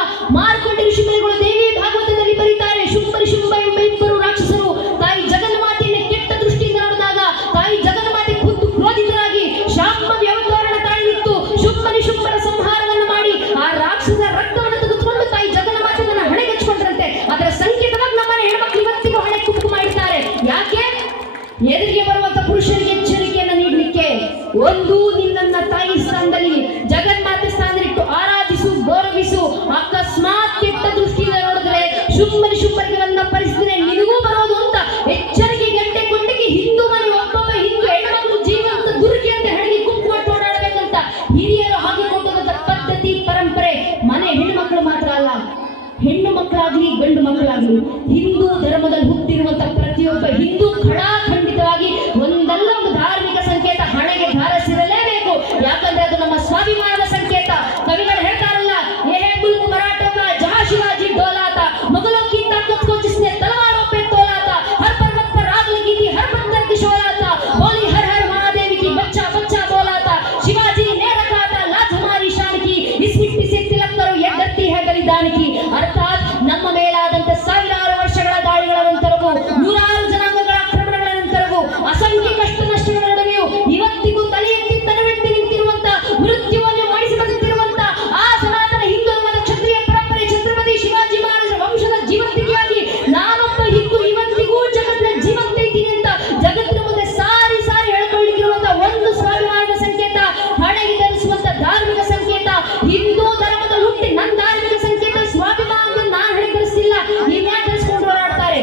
ಮಕ್ಕಳಾಗಲಿ, ಹಿಂದೂ ಧರ್ಮದಲ್ಲಿ ಹುಟ್ಟಿರುವಂತ ಪ್ರತಿಯೊಬ್ಬ ಹಿಂದೂ ಖಡಾಖಂಡಿತವಾಗಿ ಒಂದಲ್ಲ ಒಂದು ಧಾರ್ಮಿಕ ಸಂಕೇತ ಹಣೆಗೆ ಧಾರಿಸಿರಲೇಬೇಕು. ಯಾಕಂದ್ರೆ ಅದು ನಮ್ಮ ಸ್ವಾಭಿಮಾನದ ಸಂಕೇತ. ಕವಿಗಳು ಹೇಳ್ತಾರಲ್ಲ, ಏ ಮುಲ್ಕು ಮರಾಠ ಜಹಾ ಶಿವಾಜಿ ಡೋಲಾತ ಮೊಘಲೋं की ताकत को जिसने तलवारों पे तोला था, हर पर्वत पर आग लगी थी, हर पत्थर किशोरा था, बोली हर हर महादेव की बच्चा बच्चा बोला था, शिवाजी ने रखा था लाज हमारी शान की, इस मिट्टी से तिलक करो ये धरती है बलिदान की. ಅರ್ಥಾತ್ ನಮ್ಮ ಮೇಲಾದಂತ ಸಾವಿರಾರು ವರ್ಷಗಳ ದಾಳಿಗಳ ನಂತರವೂ, ನೂರಾರು ಜನಾಂಗಗಳ ಆಕ್ರಮಣಗಳ ನಂತರವೂ, ಅಸಂಖ್ಯ ಕಷ್ಟ ನಷ್ಟಗಳ ನಡುವೆಯೂ ಇವತ್ತಿಗೂ ತಲೆ ಎತ್ತಿ ತನವೆತ್ತಿ ನಿಂತಿರುವಂತ, ಮೃತ್ಯುವನ್ನು ಮಾಡಿಸಿ ಬದುಕಿರುವಂತ ಆ ಸನಾತನ ಹಿಂದೂ ಧರ್ಮದ ಕ್ಷತ್ರಿಯ ಪರಂಪರೆ ಛತ್ರಪತಿ ಶಿವಾಜಿ ಮಹಾರಾಜರ ವಂಶದ ಜೀವಂತಿಕೆಯಾಗಿ ನಾನೊಬ್ಬ ಹಿಂದೂ ಇವತ್ತಿಗೂ ಜಗತ್ತಿನ ಜೀವಂತ ಇದ್ದೀನಿ ಅಂತ ಜಗತ್ತಿನ ಮುಂದೆ ಸಾರಿ ಸಾರಿ ಹೇಳ್ಕೊಳ್ಳಿಕ್ಕಿರುವಂತ ಒಂದು ಸ್ವಾಭಿಮಾನದ ಸಂಕೇತ, ಹಣೆಗೆ ಧರಿಸುವಂತ ಧಾರ್ಮಿಕ ಸಂಕೇತ, ಹಿಂದೂ ಧರ್ಮದಲ್ಲಿ ಹುಟ್ಟಿ ನನ್ನ ಧಾರ್ಮಿಕ ಸಂಕೇತ ಸ್ವಾಭಿಮಾನ ನಾನು ಹಣೆಗೆ ಧರಿಸ್ತಿಲ್ಲ, ಇನ್ಯಾಕೆ ಧರಿಸ್ಕೊಂಡು ಓಡಾಡ್ತಾರೆ?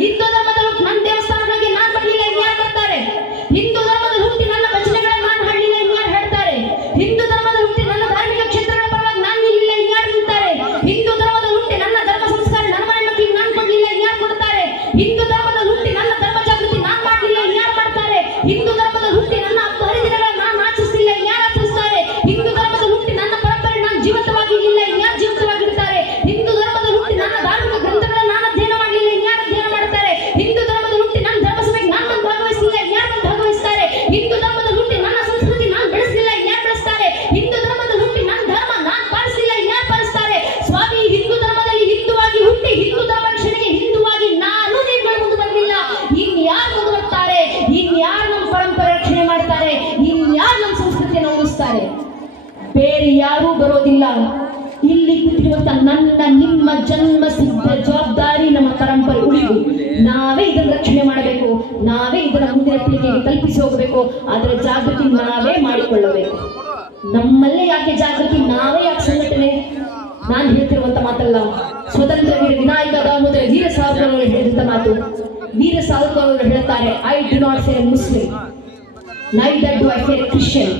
ಹಿಂದೂ ಧರ್ಮದಲ್ಲಿ ಹುಟ್ಟಿ ನನ್ನ ದೇವಸ್ಥಾನಗಳಿಗೆ ನಾನು ಬರಲಿಲ್ಲ, ಇನ್ಯಾರು ಬರ್ತಾರೆ? ಹಿಂದೂ ಧರ್ಮದಲ್ಲಿ ಹುಟ್ಟಿ ನನ್ನ ಭಜನೆಗಳನ್ನ ನಾನು ಹಾಡಲಿಲ್ಲ, ಇನ್ಯಾರು ಹೇಳ್ತಾರೆ? ಹಿಂದೂ ಧರ್ಮದಲ್ಲಿ ಹುಟ್ಟಿ ನನ್ನ ಧಾರ್ಮಿಕ ಕ್ಷೇತ್ರಗಳ ಪರವಾಗಿ ನಾನು ನಿಲ್ಲಿಲ್ಲ, ಇನ್ಯಾರು ನಿಲ್ತಾರೆ? ಹಿಂದೂ ಧರ್ಮದಲ್ಲಿ ಹುಟ್ಟಿ ನನ್ನ ಧರ್ಮ ಸಂಸ್ಕಾರ ನನ್ನ ಮನೆ ಮಕ್ಕಳಿಗೆ ನಾನು ಕೊಡಲಿಲ್ಲ, ಇನ್ಯಾರು ಕೊಡ್ತಾರೆ? ಹಿಂದೂ ಧರ್ಮದಲ್ಲಿ ಹುಟ್ಟಿ ನನ್ನ ಧರ್ಮ ಜಾಗೃತಿ ನಾನು ಮಾಡಲಿಲ್ಲ, ಇನ್ಯಾರು ಮಾಡ್ತಾರೆ? ಹಿಂದೂ ಧರ್ಮದಲ್ಲಿ ಹುಟ್ಟಿ ನನ್ನ ಹಬ್ಬ ಹರಿದಿನಗಳನ್ನ ನಾನು ಆಚರಿಸಲಿಲ್ಲ, ಇನ್ಯಾರು ಆಚರಿಸ್ತಾರೆ? ಹಿಂದೂ ಧರ್ಮದಲ್ಲಿ ಹುಟ್ಟಿ ನನ್ನ ಪರಂಪರೆ ನಾನು ಜೀವಂತವಾಗಿರಲಿಲ್ಲ, ಇನ್ಯಾರು ಜೀವಂತವಾಗಿರ್ತಾರೆ? ಹಿಂದೂ ಧರ್ಮದಲ್ಲಿ ಹುಟ್ಟಿ ನನ್ನ ಧಾರ್ಮಿಕ ಗ್ರಂಥಗಳನ್ನ ನಾನು ಅಧ್ಯಯನ ಮಾಡಲಿಲ್ಲ, ಇನ್ಯಾರು ಅಧ್ಯಯನ ಮಾಡ್ತಾರೆ? ಹಿಂದೂ ಧರ್ಮದಲ್ಲಿ ಹುಟ್ಟಿ ನನ್ನ ಧರ್ಮ ಸಭೆಗೆ ನಾನು ಬಂದು ಭಾಗವಹಿಸಲಿಲ್ಲ, ಇನ್ಯಾರು ಬಂದು ಭಾಗವಹಿಸ್ತಾರೆ? ಹಿಂದೂ ಧರ್ಮದಲ್ಲಿ ಹುಟ್ಟಿ ನನ್ನ ಸಂಸ್ಕೃತಿ ನಾನು ಬೆಳೆಸಲಿಲ್ಲ, ಇನ್ಯಾರು ಬೆಳೆಸ್ತಾರೆ? ಹಿಂದೂ ಧರ್ಮದಲ್ಲಿ ಹುಟ್ಟಿ ನನ್ನ ಧರ್ಮ ನಾನು ಪಾಲಿಸಲಿಲ್ಲ, ಇನ್ಯಾರು ಪಾಲಿಸ್ತಾರೆ? ಸ್ವಾಮಿ, ಹಿಂದೂ ಧರ್ಮದಲ್ಲಿ ಹಿಂದುವಾಗಿ ಹುಟ್ಟಿ ಹಿಂದೂ ಧರ್ಮ ರಕ್ಷಣೆಗೆ ಹಿಂದುವಾಗಿ ನಾನು ನೀವುಗಳು ಮುಂದೆ ಬರಲಿಲ್ಲ, ಇನ್ಯಾರು ಮುಂದೆ ಬರ್ತಾರೆ? ಇನ್ಯಾರು ನಮ್ಮ ಪರಂಪರೆ ರಕ್ಷಣೆ ಮಾಡ್ತಾರೆ? ಇನ್ಯಾರು ನಮ್ಮ ಸಂಸ್ಕೃತಿಯನ್ನು ಉಳಿಸ್ತಾರೆ? ಬೇರೆ ಯಾರೂ ಬರೋದಿಲ್ಲ. ಇಲ್ಲಿ ಕೂತಿರುವಂತ ನನ್ನ ನಿಮ್ಮ ಜನ್ಮ ಸಿದ್ಧ ಜವಾಬ್ದಾರಿ ನಮ್ಮ ಪರಂಪರೆ ಉಳಿವು. ನಾವೇ ಇದನ್ನು ರಕ್ಷಣೆ ಮಾಡಬೇಕು, ನಾವೇ ಇದನ್ನ ಮುಂದಿನ ಪೀಳಿಗೆಗೆ ತಲುಪಿಸಿ ಹೋಗಬೇಕು. ಅದರ ಜಾಗೃತಿ ನಾವೇ ಮಾಡಿಕೊಳ್ಳಬೇಕು. ನಮ್ಮಲ್ಲೇ ಯಾಕೆ ಜಾಗೃತಿ, ನಾವೇ ಯಾಕೆ ಸಂಘಟನೆ? ನಾನು ಹೇಳ್ತಿರುವಂತ ಮಾತಲ್ಲ, ಸ್ವತಂತ್ರ ವೀರ ವಿನಾಯಕ ದಾಮೋದರ ವೀರ ಸಾವರ್ಕರ್ ಅವರು ಹೇಳಿದಂತ ಮಾತು. ವೀರ ಸಾವರ್ಕರ್ ಅವರು ಹೇಳ್ತಾರೆ, I do not fear Muslim, neither do I fear Christian,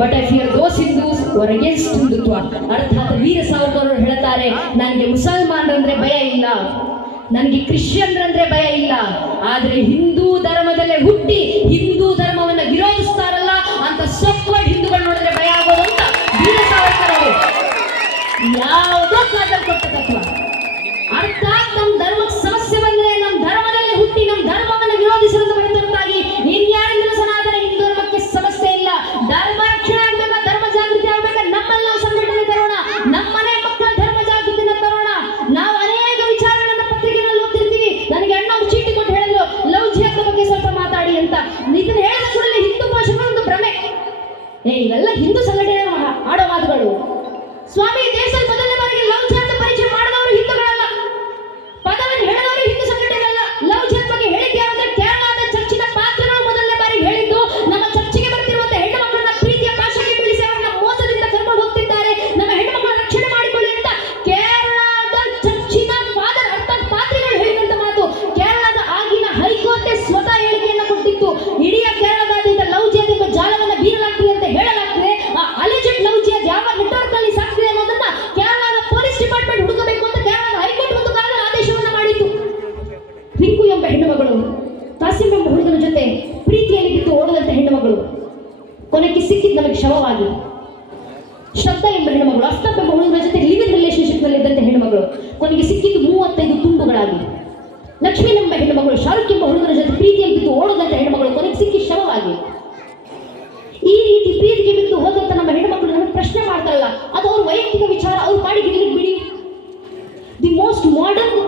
but I fear those Hindus who are against Hindutva. ಅರ್ಥಾತ್ ವೀರ ಸಾವರ್ಕರ್ ಅವರು ಹೇಳ್ತಾರೆ, ನನಗೆ ಮುಸಲ್ಮಾನರಂದ್ರೆ ಭಯ ಇಲ್ಲ, ನನಗೆ ಕ್ರಿಶ್ಚಿಯನ್ರಂದ್ರೆ ಭಯ ಇಲ್ಲ, ಆದ್ರೆ ಹಿಂದೂ ಧರ್ಮದಲ್ಲೇ ಹುಟ್ಟಿ ಹಿಂದೂ ಧರ್ಮವನ್ನ ವಿರೋಧಿಸ್ತಾರಲ್ಲ ಅಂತ ಸೊಕ್ವರ್ಡ್ ಹಿಂದೂಗಳು ನೋಡಿದ್ರೆ ಭಯ ಆಗೋದು ಅಂತ ವೀರ ಸಾವರ್ಕರ್ ಅವರು ಯಾವುದೋ ಕಾಲದಲ್ಲಿ ಕೊಟ್ಟ ತತ್ವ. ಅರ್ಥಾತ್ ನಮ್ಮ ಧರ್ಮಕ್ಕೆ ಸಮಸ್ಯೆ ಬಂದ್ರೆ ನಮ್ಮ ಧರ್ಮದಲ್ಲೇ ಹುಟ್ಟಿ ನಮ್ಮ ಧರ್ಮವನ್ನು ವಿರೋಧಿಸುವಂತ ಹೊರತಾಗಿ ಇನ್ಯಾರಿಂದಲೂ ಸನಾತನ ಹಿಂದೂ ಧರ್ಮಕ್ಕೆ ಸಮಸ್ಯೆ ಇಲ್ಲ. ಧರ್ಮ ರಕ್ಷಣೆ ಆಗ್ಬೇಕಾ, ಧರ್ಮ ಜಾಗೃತಿ ಆಗ್ಬೇಕಾ, ನಮ್ಮಲ್ಲಿ ನಾವು ಸಂಘಟನೆ ತರೋಣ, ನಮ್ಮನೆ ಮಕ್ಕಳ ಧರ್ಮ ಜಾಗೃತಿನ ತರೋಣ. ನಾವು ಅನೇಕ ವಿಚಾರಗಳನ್ನ ಪತ್ರಿಕೆಗಳಲ್ಲಿ ಓದ್ತಿರ್ತೀವಿ. ನನಗೆ ಅಣ್ಣ ಅವ್ರು ಚೀಟಿ ಕೊಟ್ಟು ಹೇಳಿದ್ರು, ಲವ್ ಜಿಹಾದ್ ಬಗ್ಗೆ ಸ್ವಲ್ಪ ಮಾತಾಡಿ ಅಂತ. ಇದನ್ನ ಹೇಳಿದ ಕೂಡಲೇ ಹಿಂದೂ ಭಾಷೆಗಳೊಂದು ಭ್ರಮೆ, ಇವೆಲ್ಲ ಹಿಂದೂ ಸಂಘಟನೆ ಆಡೋ ಮಾತುಗಳು. ಸ್ವಾಮಿ, ದೇಶದಲ್ಲಿ ಮೊದಲನೇ ಬಾರಿಗೆ ಲವ್ ಜಿಹಾದ್ ಪರಿಚಯ ಮಾಡಿದವರು ಹಿಂದೂಗಳಲ್ಲ, ಪದವನ್ನು ಹೇಳಿದವರು ಹಿಂದೂ ಸಂಘಟನೆ ಅಲ್ಲ. ಲವ್ ಜಿಹಾದ್ ಬಗ್ಗೆ ಹೇಳಿದ್ದು ಯಾರಂದ್ರೆ ಕೇರಳದ ಚರ್ಚಿನ ಪಾತ್ರಗಳು ಮೊದಲನೇ ಬಾರಿಗೆ ಹೇಳಿದ್ದು. ನಮ್ಮ ಚರ್ಚಿಗೆ ಬರ್ತಿರುವಂತ ಹೆಣ್ಣು ಮಕ್ಕಳನ್ನ ಪ್ರೀತಿಯ ಭಾಷೆಗೆ ತಿಳಿಸಿ ಅವರನ್ನ ಮೋಸದಿಂದ ಕರ್ಕೊಂಡು ಹೋಗ್ತಿದ್ದಾರೆ, ನಮ್ಮ ಹೆಣ್ಣು ಮಕ್ಕಳ ರಕ್ಷಣೆ ಮಾಡಿಕೊಳ್ಳಿ ಅಂತ ಕೇರಳದ ಚರ್ಚಿನ ಫಾದರ್ ಅರ್ಥಾತ್ ಪಾತ್ರಿಗಳು ಹೇಳಿದಂತ ಮಾತು. ಕೇರಳದ ಆಗಿನ ಹೈಕೋರ್ಟ್ ಸ್ವತಃ ಹೇಳಿಕೆಯನ್ನು ಕೊಟ್ಟಿತ್ತು. ಇಡೀ ಕೇರಳದಾದ್ಯಂತ ಲವ್ ಜಿಹಾದ್ ಎಂಬ ಜಾಲವನ್ನು ಬೀರಲಾಗ್ತಿದೆ ಅಂತ ಹೇಳಲಾಗ್ತಿದೆ. ಆ ಅಲಿಜೆಡ್ ಲವ್ ಜಿಹಾದ್ ಯಾವ ನೆಟ್ವರ್ಕ್ ಅಲ್ಲಿ ಸಾಕ್ತಿದೆ ಅನ್ನೋದನ್ನ ಕೇರಳದ ಪೊಲೀಸ್ ಡಿಪಾರ್ಟ್ಮೆಂಟ್ ಹುಡುಕಬೇಕು ಅಂತ ಕೇರಳದ ಹೈಕೋರ್ಟ್ ಒಂದು ಕಾಲದಲ್ಲಿ ಆದೇಶವನ್ನ ಮಾಡಿತ್ತು. ರಿಂಕು ಎಂಬ ಹೆಣ್ಣುಮಗಳು ಕಾಸಿಂ ಎಂಬ ಹುಡುಗನ ಜೊತೆ ಪ್ರೀತಿಯಲ್ಲಿ ಬಿದ್ದು ಓಡದಂತ ಹೆಣ್ಣುಮಗಳು ಕೊನೆಗೆ ಸಿಕ್ಕಿದ್ ನಮಗೆ ಶವವಾಗಿ. ಶ್ರದ್ಧಾ ಎಂಬ ಹೆಣ್ಣುಮಗಳು ಅಸ್ತಫ್ ಎಂಬ ಹುಡುಗನ ಜೊತೆ ಲಿವಿಂಗ್ ರಿಲೇಶನ್ಶಿಪ್ ನಲ್ಲಿ ಇದ್ದಂತೆ ಹೆಣ್ಣುಮಗಳು ಕೊನೆಗೆ ಸಿಕ್ಕಿದ್ದು 35 ತುಂಡುಗಳಾಗಿ. ಲಕ್ಷ್ಮೀ ಎಂಬ ಹೆಣ್ಣುಮಗಳು ಶಾರುಖ್ ಎಂಬ ಹುಡುಗನ ಜೊತೆ ಪ್ರೀತಿಯಲ್ಲಿ ಬಿದ್ದು ಓಡದಂತ ಹೆಣ್ಣುಮಗಳು ಕೊನೆಗೆ ಸಿಕ್ಕಿ ಶವವಾಗಿ. ಈ ರೀತಿ ಪ್ರೀತಿಗೆ ಬಿದ್ದು ಹೋದಂತ ನಮ್ಮ ಹೆಣ್ಣುಮಕ್ಕಳು ನಮಗೆ ಪ್ರಶ್ನೆ ಮಾಡ್ತಾರಲ್ಲ, ಅದು ಅವ್ರ ವೈಯಕ್ತಿಕ ವಿಚಾರ, ಅವ್ರು ಮಾಡಿ ಬಿಡಿ. The most modern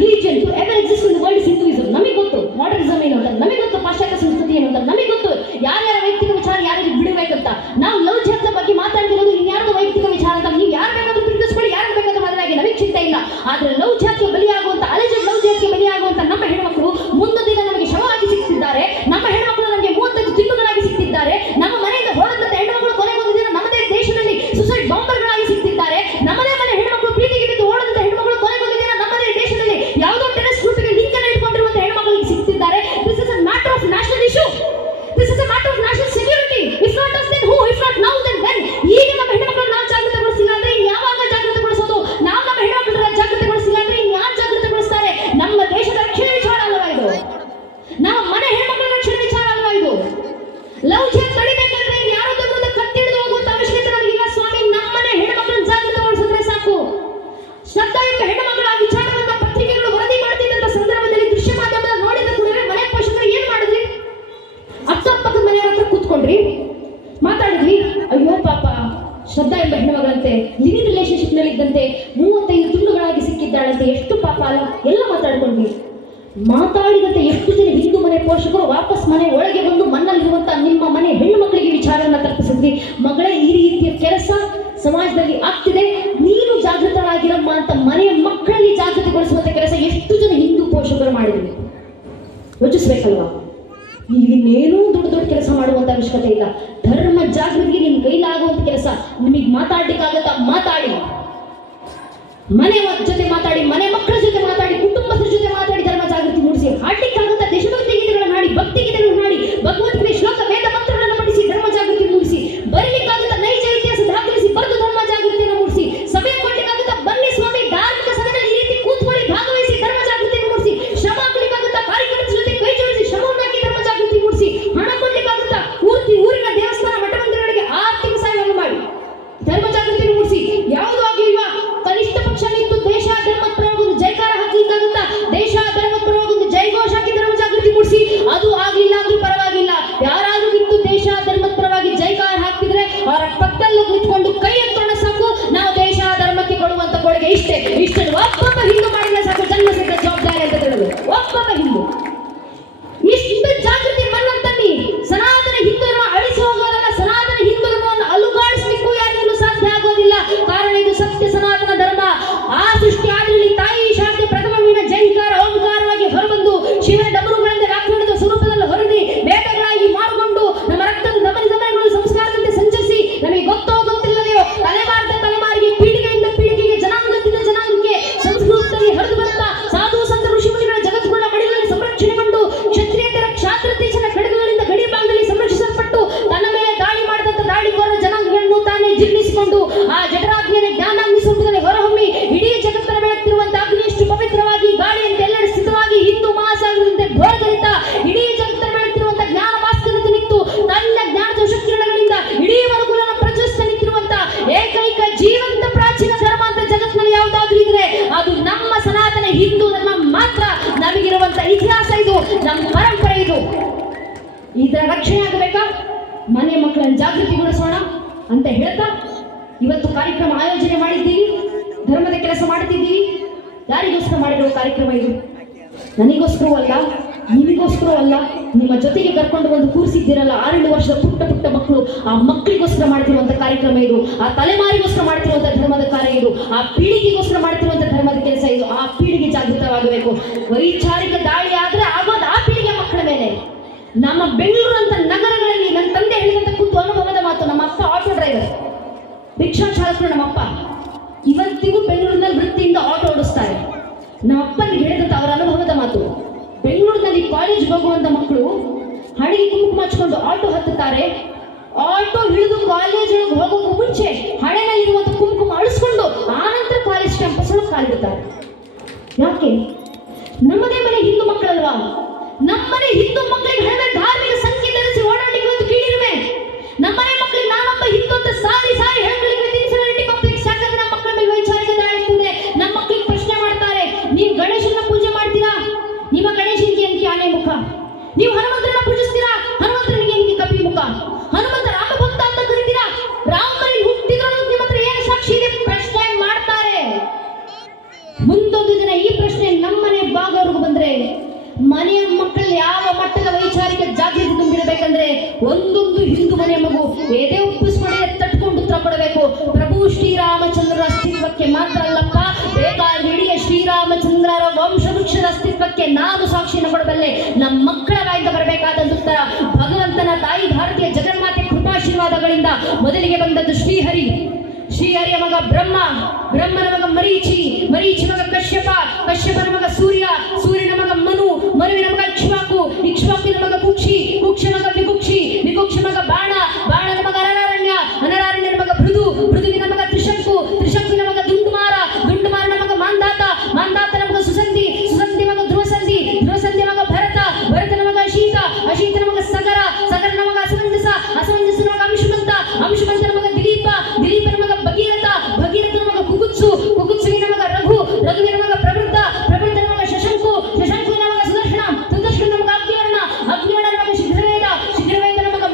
religion to ever exist in the world is Hinduism. ನಮಗೆ ಗೊತ್ತು ಮಾಡರ್ನಿಸಂ ಏನು ಅಂತ, ನಮಗೆ ಗೊತ್ತು ಪಾಶ್ಚಾತ್ಯ ಸಂಸ್ಕೃತಿ ಏನು ಅಂತ, ನಮಗೆ ಗೊತ್ತು ಯಾರ್ಯಾರ ವೈಯಕ್ತಿಕ ವಿಚಾರ ಯಾರಿಗೆ ಬಿಡಬೇಕಂತ. ನಾವು ಲವ್ ಜಿಹಾದ್ ಬಗ್ಗೆ ಮಾತಾಡ್ತಿರೋದು ಇನ್ಯಾರ್ದು ವೈಯಕ್ತಿಕ ವಿಚಾರ ಅಂತ. ನೀವು ಯಾರು ಬೇಕಾದ್ರೂ ಪ್ರೀತಿಸ್ಕೊಳ್ಳಿ, ಯಾರು ಬೇಕಾದ್ರೂ ಮದುವೆಯಾಗಿ, ನಮಗೆ ಚಿಂತೆ ಇಲ್ಲ. ಆದ್ರೆ ಲವ್ ಜಿಹಾದ್ಗೆ ಬಲಿಯಾಗುವಂತ ಅಲಿಜೆಡ್ ಲವ್ ಜಿಹಾದ್ಗೆ ಬಲಿಯಾಗುವಂತ ನಮ್ಮ ಹೆಣ್ಣುಮಕ್ಕಳು ಮುಂದೊಂದು ದಿನ ನಮಗೆ ಶವವಾಗಿ ಸಿಗ್ತಿದ್ದಾರೆ. ನಮ್ಮ ಹೆಣ್ಣುಮಕ್ಕಳು ನಮಗೆ 35 ತಿಂಗಳುಗಳಾಗಿ ಸಿಗ್ತಿದ್ದಾರೆ. ನಮ್ಮ ಮನೆಯಿಂದ ಹೊರದಂತ ಹೆಣ್ಣುಮಕ್ಕಳು ಕೊನೆಗೊಂದು ದಿನ ನಮ್ಮದೇ ದೇಶದಲ್ಲಿ ಸುಸೈಡ್ ಬಾಂಬರ್ಗಳಾಗಿ ಸಿಗ್ತಿದ್ದಾರೆ. ನಮ್ಮದೇ ಮನೆ ಹೆಣ್ಣುಮಕ್ಕಳು ಪ್ರೀತಿಗೆ ಬಿದ್ದು ಓಡದಂತ ಹೆಣ್ಣುಮಕ್ಕಳು ಕೊನೆಗೊಂದು ದಿನ ನಮ್ಮದೇ ದೇಶದಲ್ಲಿ ಯಾವುದೋ ಟೆರರಿಸ್ಟ್ ಗ್ರೂಪ್ಗೆ ಲಿಂಕ್ ಅನ್ನು ಇಟ್ಕೊಂಡಿರುವಂತ ಹೆಣ್ಣುಮಕ್ಕಳಿಗೆ ಸಿಗ್ತಿದ್ದಾರೆ. This is a matter of national issue. ಮಾಡಿದ್ವಿ. ಅಯ್ಯೋ ಪಾಪ, ಶ್ರದ್ಧಾ ಎಂಬ ಹೆಣ್ಣುಮಗಳಂತೆ ಲಿವಿಂಗ್ ರಿಲೇಶನ್ಶಿಪ್ ನಲ್ಲಿ ಇದ್ದಂತೆ 35 ತುಂಡುಗಳಾಗಿ ಸಿಕ್ಕಿದ್ದಾಳಂತೆ. ಎಷ್ಟು ಪಾಪ ಅಲ್ಲ. ಎಲ್ಲ ಮಾತಾಡ್ಕೊಂಡ್ವಿ. ಮಾತಾಡಿದಂತೆ ಎಷ್ಟು ಜನ ಹಿಂದೂ ಮನೆ ಪೋಷಕರು ವಾಪಸ್ ಮನೆ ಒಳಗೆ ಬಂದು ಮಣ್ಣಲ್ಲಿರುವಂತ ನಿಮ್ಮ ಮನೆ ಹೆಣ್ಣು ಮಕ್ಕಳಿಗೆ ವಿಚಾರವನ್ನ ತಲುಪಿಸಿದ್ವಿ. ಮಗಳೇ, ಈ ರೀತಿಯ ಕೆಲಸ ಸಮಾಜದಲ್ಲಿ ಆಗ್ತಿದೆ, ನೀನು ಜಾಗೃತರಾಗಿರಮ್ಮ ಅಂತ ಮನೆಯ ಮಕ್ಕಳಲ್ಲಿ ಜಾಗೃತಿಗೊಳಿಸುವಂತ ಕೆಲಸ ಎಷ್ಟು ಜನ ಹಿಂದೂ ಪೋಷಕರು ಮಾಡಿದ್ವಿ. ಯೋಚಿಸ್ಬೇಕಲ್ವಾ? ನೀವೇನೇನೂ ದೊಡ್ಡ ದೊಡ್ಡ ಕೆಲಸ ಮಾಡುವಂತ ಅವಶ್ಯಕತೆ ಇಲ್ಲ. ಧರ್ಮ ಜಾಗೃತಿಗೆ ನಿಮ್ ಕೈಲಾಗುವಂತ ಕೆಲಸ ನಿಮಗೆ ಮಾತಾಡ್ಲಿಕ್ಕಾಗತ್ತ, ಮಾತಾಡಿ. ಮನೆ ಜೊತೆ ಮಾತಾಡಿ, ಮನೆ ಮಕ್ಕಳ ಜೊತೆ ಮಾತಾಡಿ, ಕುಟುಂಬದ ಜೊತೆ ಮಾತಾಡಿ, ಧರ್ಮ ಜಾಗೃತಿ ಮೂಡಿಸಿ. ಹಾಡ್ಲಿಕ್ಕಾಗತ್ತ, ದೇಶಭಕ್ತಿ ಗೀತೆಗಳನ್ನು ಹಾಡಿ, ಭಕ್ತಿ ಗೀತೆಗಳನ್ನು ಹಾಡಿ, ಭಗವದ್ಗೀತೆ ಶ್ಲೋಕ ವೇದ ಮಂತ್ರಗಳನ್ನು ಪಠಿಸಿ ಧರ್ಮ ಜಾಗೃತಿ ಮೂಡಿಸಿ. ಬರೀಲಿಕ್ಕಾಗತ್ತ, ನೈಜ ಇತಿಹಾಸ ದಾಖಲಿಸಿ ಬರೆದು ಧರ್ಮ ಜಾಗೃತಿಯನ್ನು ಮೂಡಿಸಿ. ಸಭೆ ಕೊಡ್ಲಿಕ್ಕಾಗತ್ತ, ಬನ್ನಿ ಸ್ವಾಮಿ ಧಾರ್ಮಿಕ ಸಭೆಯಲ್ಲಿ ಈ ರೀತಿ ಕೂತ್ಕೊಳ್ಳಿ, ಭಾಗವಹಿಸಿ ಧರ್ಮ ಜಾಗೃತಿಯನ್ನು ಮೂಡಿಸಿ. ಶ್ರಮ ಹಾಕ್ಲಿಕ್ಕಾಗತ್ತ, ಕಾರ್ಯಕ್ರಮದ ಜೊತೆ ಕೈ ಜೋಡಿಸಿ ಶ್ರಮವನ್ನು ಹಾಕಿ ಧರ್ಮ ಜಾಗೃತಿ ಮೂಡಿಸಿ. ಹಣ ಕೊಡ್ಲಿಕ್ಕಾಗತ್ತ, ಊರಿನ ದೇವಸ್ಥಾನ ಮಠ ಮಂದಿರಗಳಿಗೆ ಆರ್ಥಿಕ ಸಹಾಯವನ್ನು ಮಾಡಿ ಧರ್ಮ ಜಾಗೃತಿಯನ್ನು ಮೂಡಿಸಿ. ಯಾವುದು ಆಗಿಲ್ವಾ? ಕನಿಷ್ಠ ಪಕ್ಷ ನಿಂತು ದೇಶ ಧರ್ಮದ ಪರವಾಗಿ ಒಂದು ಜೈಕಾರ ಹಾಕ್ಲಿಕ್ಕಾಗುತ್ತಾ? ದೇಶ ಧರ್ಮದ ಪರವಾಗಿ ಒಂದು ಜೈಘೋಷ ಹಾಕಿ ಧರ್ಮ ಜಾಗೃತಿ ಮೂಡಿಸಿ. ಅದು ಆಗ್ಲಿಲ್ಲ ಅಂದ್ರೂ ಪರವಾಗಿಲ್ಲ. ಯಾರಾದ್ರೂ ನಿಂತು ದೇಶ ಧರ್ಮದ ಪರವಾಗಿ ಜೈಕಾರ ಹಾಕ್ತಿದ್ರೆ ಅವರ ಪಕ್ಕದಲ್ಲಿ ನಿಂತ್ಕೊಂಡು ಕೈ ಎತ್ತೋಣ ಸಾಕು. ನಾವು ದೇಶ ಧರ್ಮಕ್ಕೆ ಕೊಡುವಂತ ಕೊಡುಗೆ ಇಷ್ಟೇ. ಒಬ್ಬೊಬ್ಬ ಹಿಂದೂ ಮಾಡಿದ್ರೆ ಸಾಕು ಜನ್ಮ ಸಿದ್ಧ ಜವಾಬ್ದಾರಿ ಅಂತ ತಿಳಿದು ಒಬ್ಬೊಬ್ಬ ಹಿಂದೂ ಇಷ್ಟು ಜಾಗೃತಿ ಮನ್ನಂತನ್ನಿ. ಸನಾತನ ಹಿಂದೂ ಧರ್ಮ ಅಳಿಸಿ ಹೋಗೋದಲ್ಲ, ಸನಾತನ ಹಿಂದೂ ಧರ್ಮವನ್ನು ಅಲುಗಾಡಿಸ್ಲಿಕ್ಕೂ ಯಾರಿಗೂ ಸಾಧ್ಯ ಆಗೋದಿಲ್ಲ. ಕಾರಣ ಇದು ಸತ್ಯ ಸನಾತನ ಧರ್ಮ. ಆ ಸೃಷ್ಟಿ ಆದಲ್ಲಿ ತಾಯಿ ಶಾಂತಿ ಪ್ರಥಮವಿನ ಜೈಕಾರ ಓಂಕಾರವಾಗಿ ಹೊರಬಂದು ಶಿವನ ಡಮರುಗಳಿಂದ ವ್ಯಾಖ್ಯಾನದ ಸ್ವರೂಪದಲ್ಲಿ ಹೊರದಿ ಬೇಟೆಗಳಾಗಿ ಮಾರುಕೊಂಡು ನಮ್ಮ ರಕ್ತದ ಧಮನಿಗಳು ಸಂಸ್ಕಾರದಂತೆ ಸಂಚರಿಸಿ ನಮಗೆ ಗೊತ್ತೋ ಗೊತ್ತಿಲ್ಲದೆಯೋ ತಲೆಮಾರಿದ ತಲೆಮಾರಿಗೆ ಪೀಳಿಗೆಯಿಂದ ಪೀಳಿಗೆಗೆ ಜನಾಂಗದಿಂದ ಜನಾಂಗಕ್ಕೆ ಸಂಸ್ಕೃತದಲ್ಲಿ ಹರಿದು ಬರುತ್ತಾ ಸಾಧು ಸಂತ ಋಷಿಮುನಿಗಳ ಜಗತ್ತುಗಳ ಮಡಿಲಲ್ಲಿ ಸಂರಕ್ಷಣೆಗೊಂಡು ಕ್ಷತ್ರಿಯರ ಕ್ಷಾತ್ರತೀಶನ ಕಡೆಗಳಿಂದ ಗಡಿ ಭಾಗದಲ್ಲಿ ಸಂರಕ್ಷಿಸಲ್ಪಟ್ಟು ತನ್ನ ಮೇಲೆ ದಾಳಿ ಮಾಡಿದಂತ ದಾಳಿಕೋರ ಜನಾಂಗಗಳನ್ನು ತಾನೇ ಜೀರ್ಣಿಸಿಕೊಂಡು ಆ ಜಠರಾಗ್ನಿಯ ಜ್ಞಾನಾಗ್ನಿ ಸ್ವರೂಪದಲ್ಲಿ ಹೊರಹೊಮ್ಮಿ ಇಡೀ ಜಗತ್ತನ್ನು ಬೆಳಗ್ತಿರುವಂತ ಅಗ್ನಿಯಷ್ಟು ಪವಿತ್ರವಾಗಿ ಗಾಳಿಯಂತೆ ಎಲ್ಲೆಡೆ ಸ್ಥಿತವಾಗಿ ಹಿಂದೂ ಮಹಾಸಾಗರದಂತೆ ಭೋರ್ಗರಿತ ಇಡೀ ಜಗತ್ತನ್ನು ಬೆಳಗ್ತಿರುವಂತ ಜ್ಞಾನ ಮಾಸ್ಕದಂತೆ ನಿಂತು ತನ್ನ ಜ್ಞಾನದ ಶಕ್ತಿಗಳಗಳಿಂದ ಇಡೀ ಮರುಕುಲನ್ನು ಪ್ರಜ್ವಲಿಸ್ತಾ ನಿಂತಿರುವಂತ ಏಕೈಕ ಜೀವಂತ ಪ್ರಾಚೀನ ಧರ್ಮ ಅಂತ ಜಗತ್ತಿನಲ್ಲಿ ಯಾವುದಾದ್ರೂ ಇದ್ರೆ ಅದು ನಮ್ಮ ಸನಾತನ ಹಿಂದೂ ಧರ್ಮ ಮಾತ್ರ. ನಮಗಿರುವಂತ ಇತಿಹಾಸ ಇದು, ನಮ್ಮ ಪರಂಪರೆ ಇದು. ಇದರ ರಕ್ಷಣೆ ಆಗಬೇಕಾ? ಮನೆ ಮಕ್ಕಳನ್ನು ಜಾಗೃತಿಗೊಳಿಸೋಣ ಅಂತ ಹೇಳ್ತಾ ಇವತ್ತು ಕಾರ್ಯಕ್ರಮ ಆಯೋಜನೆ ಮಾಡಿದ್ದೀವಿ. ಧರ್ಮದ ಕೆಲಸ ಮಾಡ್ತಿದ್ದೀವಿ. ಯಾರಿಗೋಸ್ಕರ ಮಾಡಿರೋ ಕಾರ್ಯಕ್ರಮ ಇದು? ನನಗೋಸ್ಕರವೂ ಅಲ್ಲ, ನಿಮಗೋಸ್ಕರವೂ ಅಲ್ಲ, ನಿಮ್ಮ ಜೊತೆಗೆ ಕರ್ಕೊಂಡು ಬಂದು ಕೂರಿಸಿದ್ದೀರಲ್ಲ 6 ವರ್ಷದ ಪುಟ್ಟ ಪುಟ್ಟ ಮಕ್ಕಳು, ಆ ಮಕ್ಕಳಿಗೋಸ್ಕರ ಮಾಡ್ತಿರುವಂತ ಕಾರ್ಯಕ್ರಮ ಇದು. ಆ ತಲೆಮಾರಿಗೋಸ್ಕರ ಮಾಡ್ತಿರುವಂತ ಧರ್ಮದ ಕಾರ್ಯ ಇದು. ಆ ಪೀಳಿಗೆಗೋಸ್ಕರ ಮಾಡ್ತಿರುವಂತ ಧರ್ಮದ ಕೆಲಸ ಇದು. ಆ ಪೀಳಿಗೆ ಜಾಗೃತವಾಗಬೇಕು. ವೈಚಾರಿಕ ದಾಳಿ ಆದ್ರೆ ಆಗೋದು ಆ ಪೀಳಿಗೆ ಮಕ್ಕಳ ಮೇಲೆ. ನಮ್ಮ ಬೆಂಗಳೂರು ಅಂತ ನಗರಗಳಲ್ಲಿ ನನ್ನ ತಂದೆ ಹೇಳಿದಂತ ಕೂತು ಅನುಭವದ ಮಾತು. ನಮ್ಮ ಅಪ್ಪ ಆಟೋ ಡ್ರೈವರ್, ರಿಕ್ಷಾ ಚಾಲಕರು. ನಮ್ಮಪ್ಪ ಇವತ್ತಿಗೂ ಬೆಂಗಳೂರಿನಲ್ಲಿ ವೃತ್ತಿಯಿಂದ ಆಟೋ ಓಡಿಸ್ತಾರೆ. ನಮ್ಮಪ್ಪನಿಗೆ ಹೇಳಿದಂತ ಅವರ ಅನುಭವದ ಮಾತು. ಬೆಂಗಳೂರಿನಲ್ಲಿ ಕಾಲೇಜ್ ಹೋಗುವಂತ ಮಕ್ಕಳು ಹಣೆಗೆ ಕುಂಕುಮ ಹಚ್ಕೊಂಡು ಆಟೋ ಹತ್ತುತ್ತಾರೆ. ಆಟೋ ಹಿಡಿದು ಕಾಲೇಜ್ ಒಳಗೆ ಹೋಗೋಕ್ಕೂ ಮುಂಚೆ ಹಣೆನಲ್ಲಿರುವಂತ ಕುಂಕುಮ ಅಳಿಸ್ಕೊಂಡು ಆನಂತರ ಕಾಲೇಜ್ ಕ್ಯಾಂಪಸ್ ಒಳಗೆ ಕಾಲಿಡುತ್ತಾರೆ. ಯಾಕೆ? ನಮ್ಮದೇ ಮನೆ ಹಿಂದೂ ಮಕ್ಕಳಲ್ವಾ? ನಮ್ಮನೆ ಹಿಂದೂ ಮಕ್ಕಳಿಗೆ ಹಣದ ಧಾರ್ಮಿಕ ಸಂಖ್ಯೆ ಧರಿಸಿ ಓಡಾಡಲಿಕ್ಕೆ ಒಂದು ಕೀಳಿರುವೆ. ನಮ್ಮನೆ ಮಕ್ಕಳಿಗೆ ನಾನೊಬ್ಬ ಹಿಂದೂ ಅಂತ ಸಾರಿ ಹೇಳ್ಗಳಿಗೆ ಇನ್ಫೀರಿಯಾರಿಟಿ ಕಾಂಪ್ಲೆಕ್ಸ್. ಯಾಕಂದ್ರೆ ನಮ್ಮ ಮಕ್ಕಳ ಮೇಲೆ ವೈಚಾರಿಕ ದಾಳಿ ಆಗ್ತದೆ. ನಮ್ಮ ಮಕ್ಕಳಿಗೆ ಪ್ರಶ್ನೆ ಮಾಡ್ತಾರೆ, ನೀವು ಗಣೇಶನ ಪೂಜೆ ಮಾಡ್ತೀರಾ? ನಿಮ್ಮ ಗಣೇಶನಿಗೆ ಏನಕ್ಕೆ ಆನೆ ಮುಖ? ನೀವು ಹನುಮಂತರನ್ನ ಪೂಜಿಸ್ತೀರಾ? ಹನುಮಂತನಿಗೆ ಏನಕ್ಕೆ ಕಪಿ ಮುಖ? ಹನುಮಂತ ರಾಮ ಭಕ್ತ ಅಂತ ಕರೀತೀರಾ? ರಾಮರಿ ಹುಟ್ಟಿದ್ರು ನಿಮ್ಮ ಹತ್ರ ಏನು ಸಾಕ್ಷಿ ಇದೆ? ಪ್ರಶ್ನೆ ಮಾಡ್ತಾರೆ. ಮುಂದೊಂದು ದಿನ ಈ ಪ್ರಶ್ನೆ ನಮ್ಮನೆ ಭಾಗವರೆಗೂ ಬಂದ್ರೆ ಮನೆಯ ಮಕ್ಕಳಲ್ಲಿ ಯಾವ ಮಟ್ಟದ ವೈಚಾರಿಕ ಜಾಗೃತಿ ತುಂಬಿರಬೇಕಂದ್ರೆ ಒಂದೊಂದು ಹಿಂದೂ ಮನೆ ಮಗು ಎದೆ ಉಪ್ಪಿಸ್ಕೊಂಡೆ ತಟ್ಕೊಂಡು ಉತ್ತರ ಕೊಡಬೇಕು. ಪ್ರಭು ಶ್ರೀರಾಮಚಂದ್ರರ ಅಸ್ತಿತ್ವಕ್ಕೆ ಮಾತ್ರ ಅಲ್ಲಪ್ಪ, ಬೇಕಾದ್ರೆ ಇಡೀ ಶ್ರೀರಾಮಚಂದ್ರರ ವಂಶವೃಕ್ಷದ ಅಸ್ತಿತ್ವಕ್ಕೆ ನಾನು ಸಾಕ್ಷಿಯನ್ನು ಕೊಡಬಲ್ಲೆ. ನಮ್ಮ ಮಕ್ಕಳ ಬಾಯಿಂದ ಬರಬೇಕಾದ ಉತ್ತರ ಭಗವಂತನ ತಾಯಿ ಭಾರತೀಯ ಜಗನ್ಮಾತೆ ಕೃಪಾಶೀರ್ವಾದಗಳಿಂದ ಮೊದಲಿಗೆ ಬಂದದ್ದು ಶ್ರೀಹರಿ. ಶ್ರೀಹರಿಯ ಮಗ ಬ್ರಹ್ಮ, ಬ್ರಹ್ಮನ ಮಗ ಮರೀಚಿ, ಮರೀಚಿ ಮಗ ಕಶ್ಯಪ, ಕಶ್ಯಪನ ಮಗ ಸೂರ್ಯ, ಸೂರ್ಯನ ಮಗ ಮನು, ಮನುವಿನ ಮಗ ಇಕ್ಷ್ವಾಕು, ಇಕ್ಷ್ವಾಕಿನ ಮಗ ಕುಕ್ಷಿ, ಕುಕ್ಷನ ಮಗ ವಿಕುಕ್ಷಿ, ವಿಕುಕ್ಷ ಮಗ ಬಾಣ, ಬಾಣನ ಮಗ ಅನರಾರಣ್ಯ, ಅನರಾರಣ್ಯನ ಮಗ ಭೃದು, ಭೃದುವಿನ ಮಗ ತ್ರಿಶಂಕು, ತ್ರಿಶಂಕುವಿನ ಮಗ ದುಂಡುಮಾರ, ದುಂಡುಮಾರನ ಮಗ ಮಾಂದಾತ, ಮಾಂದಾತನ ಮಗ ಸುಸಂಧಿ, ಸುಸಂಧಿ ಮಗ ಧ್ರುವಸಂಧಿ, ಧ್ರುವಸಂಧಿ ಮಗ ಭರತ, ಭರತನ ಮಗ ಅಶೀತ, ಅಶೀತನ ಮಗ ಸಗರ, ಸಗರನ ಮಗ ಅಸಮಂಜಸ, ಅಸಮಂಜಸನ ಮಗ ಅಂಶುಮಂತ, ಅಂಶುಮಂತನ ಮಗ ದಿಲೀಪ, ದಿಲೀಪನ ಮಗ ಭಗೀರಥ, ಭಗೀರಥನ ಮಗ ಕುಕುತ್ಸು, ಕುಕುತ್ಸುವಿನ ಮಗ ರಘು, ರಘುವಿನ ಮಗ ಪ್ರವೃತ್ತ, ಪ್ರವೃತ್ತನ ಮಗ ಶಶಂಕು, ಶಶಂಕುವಿನ ಮಗ ಸುದರ್ಶನ, ಸುದರ್ಶನ ಮಗ ಅಗ್ನಿವರ್ಣ, ಅಗ್ನಿವರ್ಣನ ಮಗ ಶಿಖರವೇದ, ಶಿಖರವೇದನ ಮಗ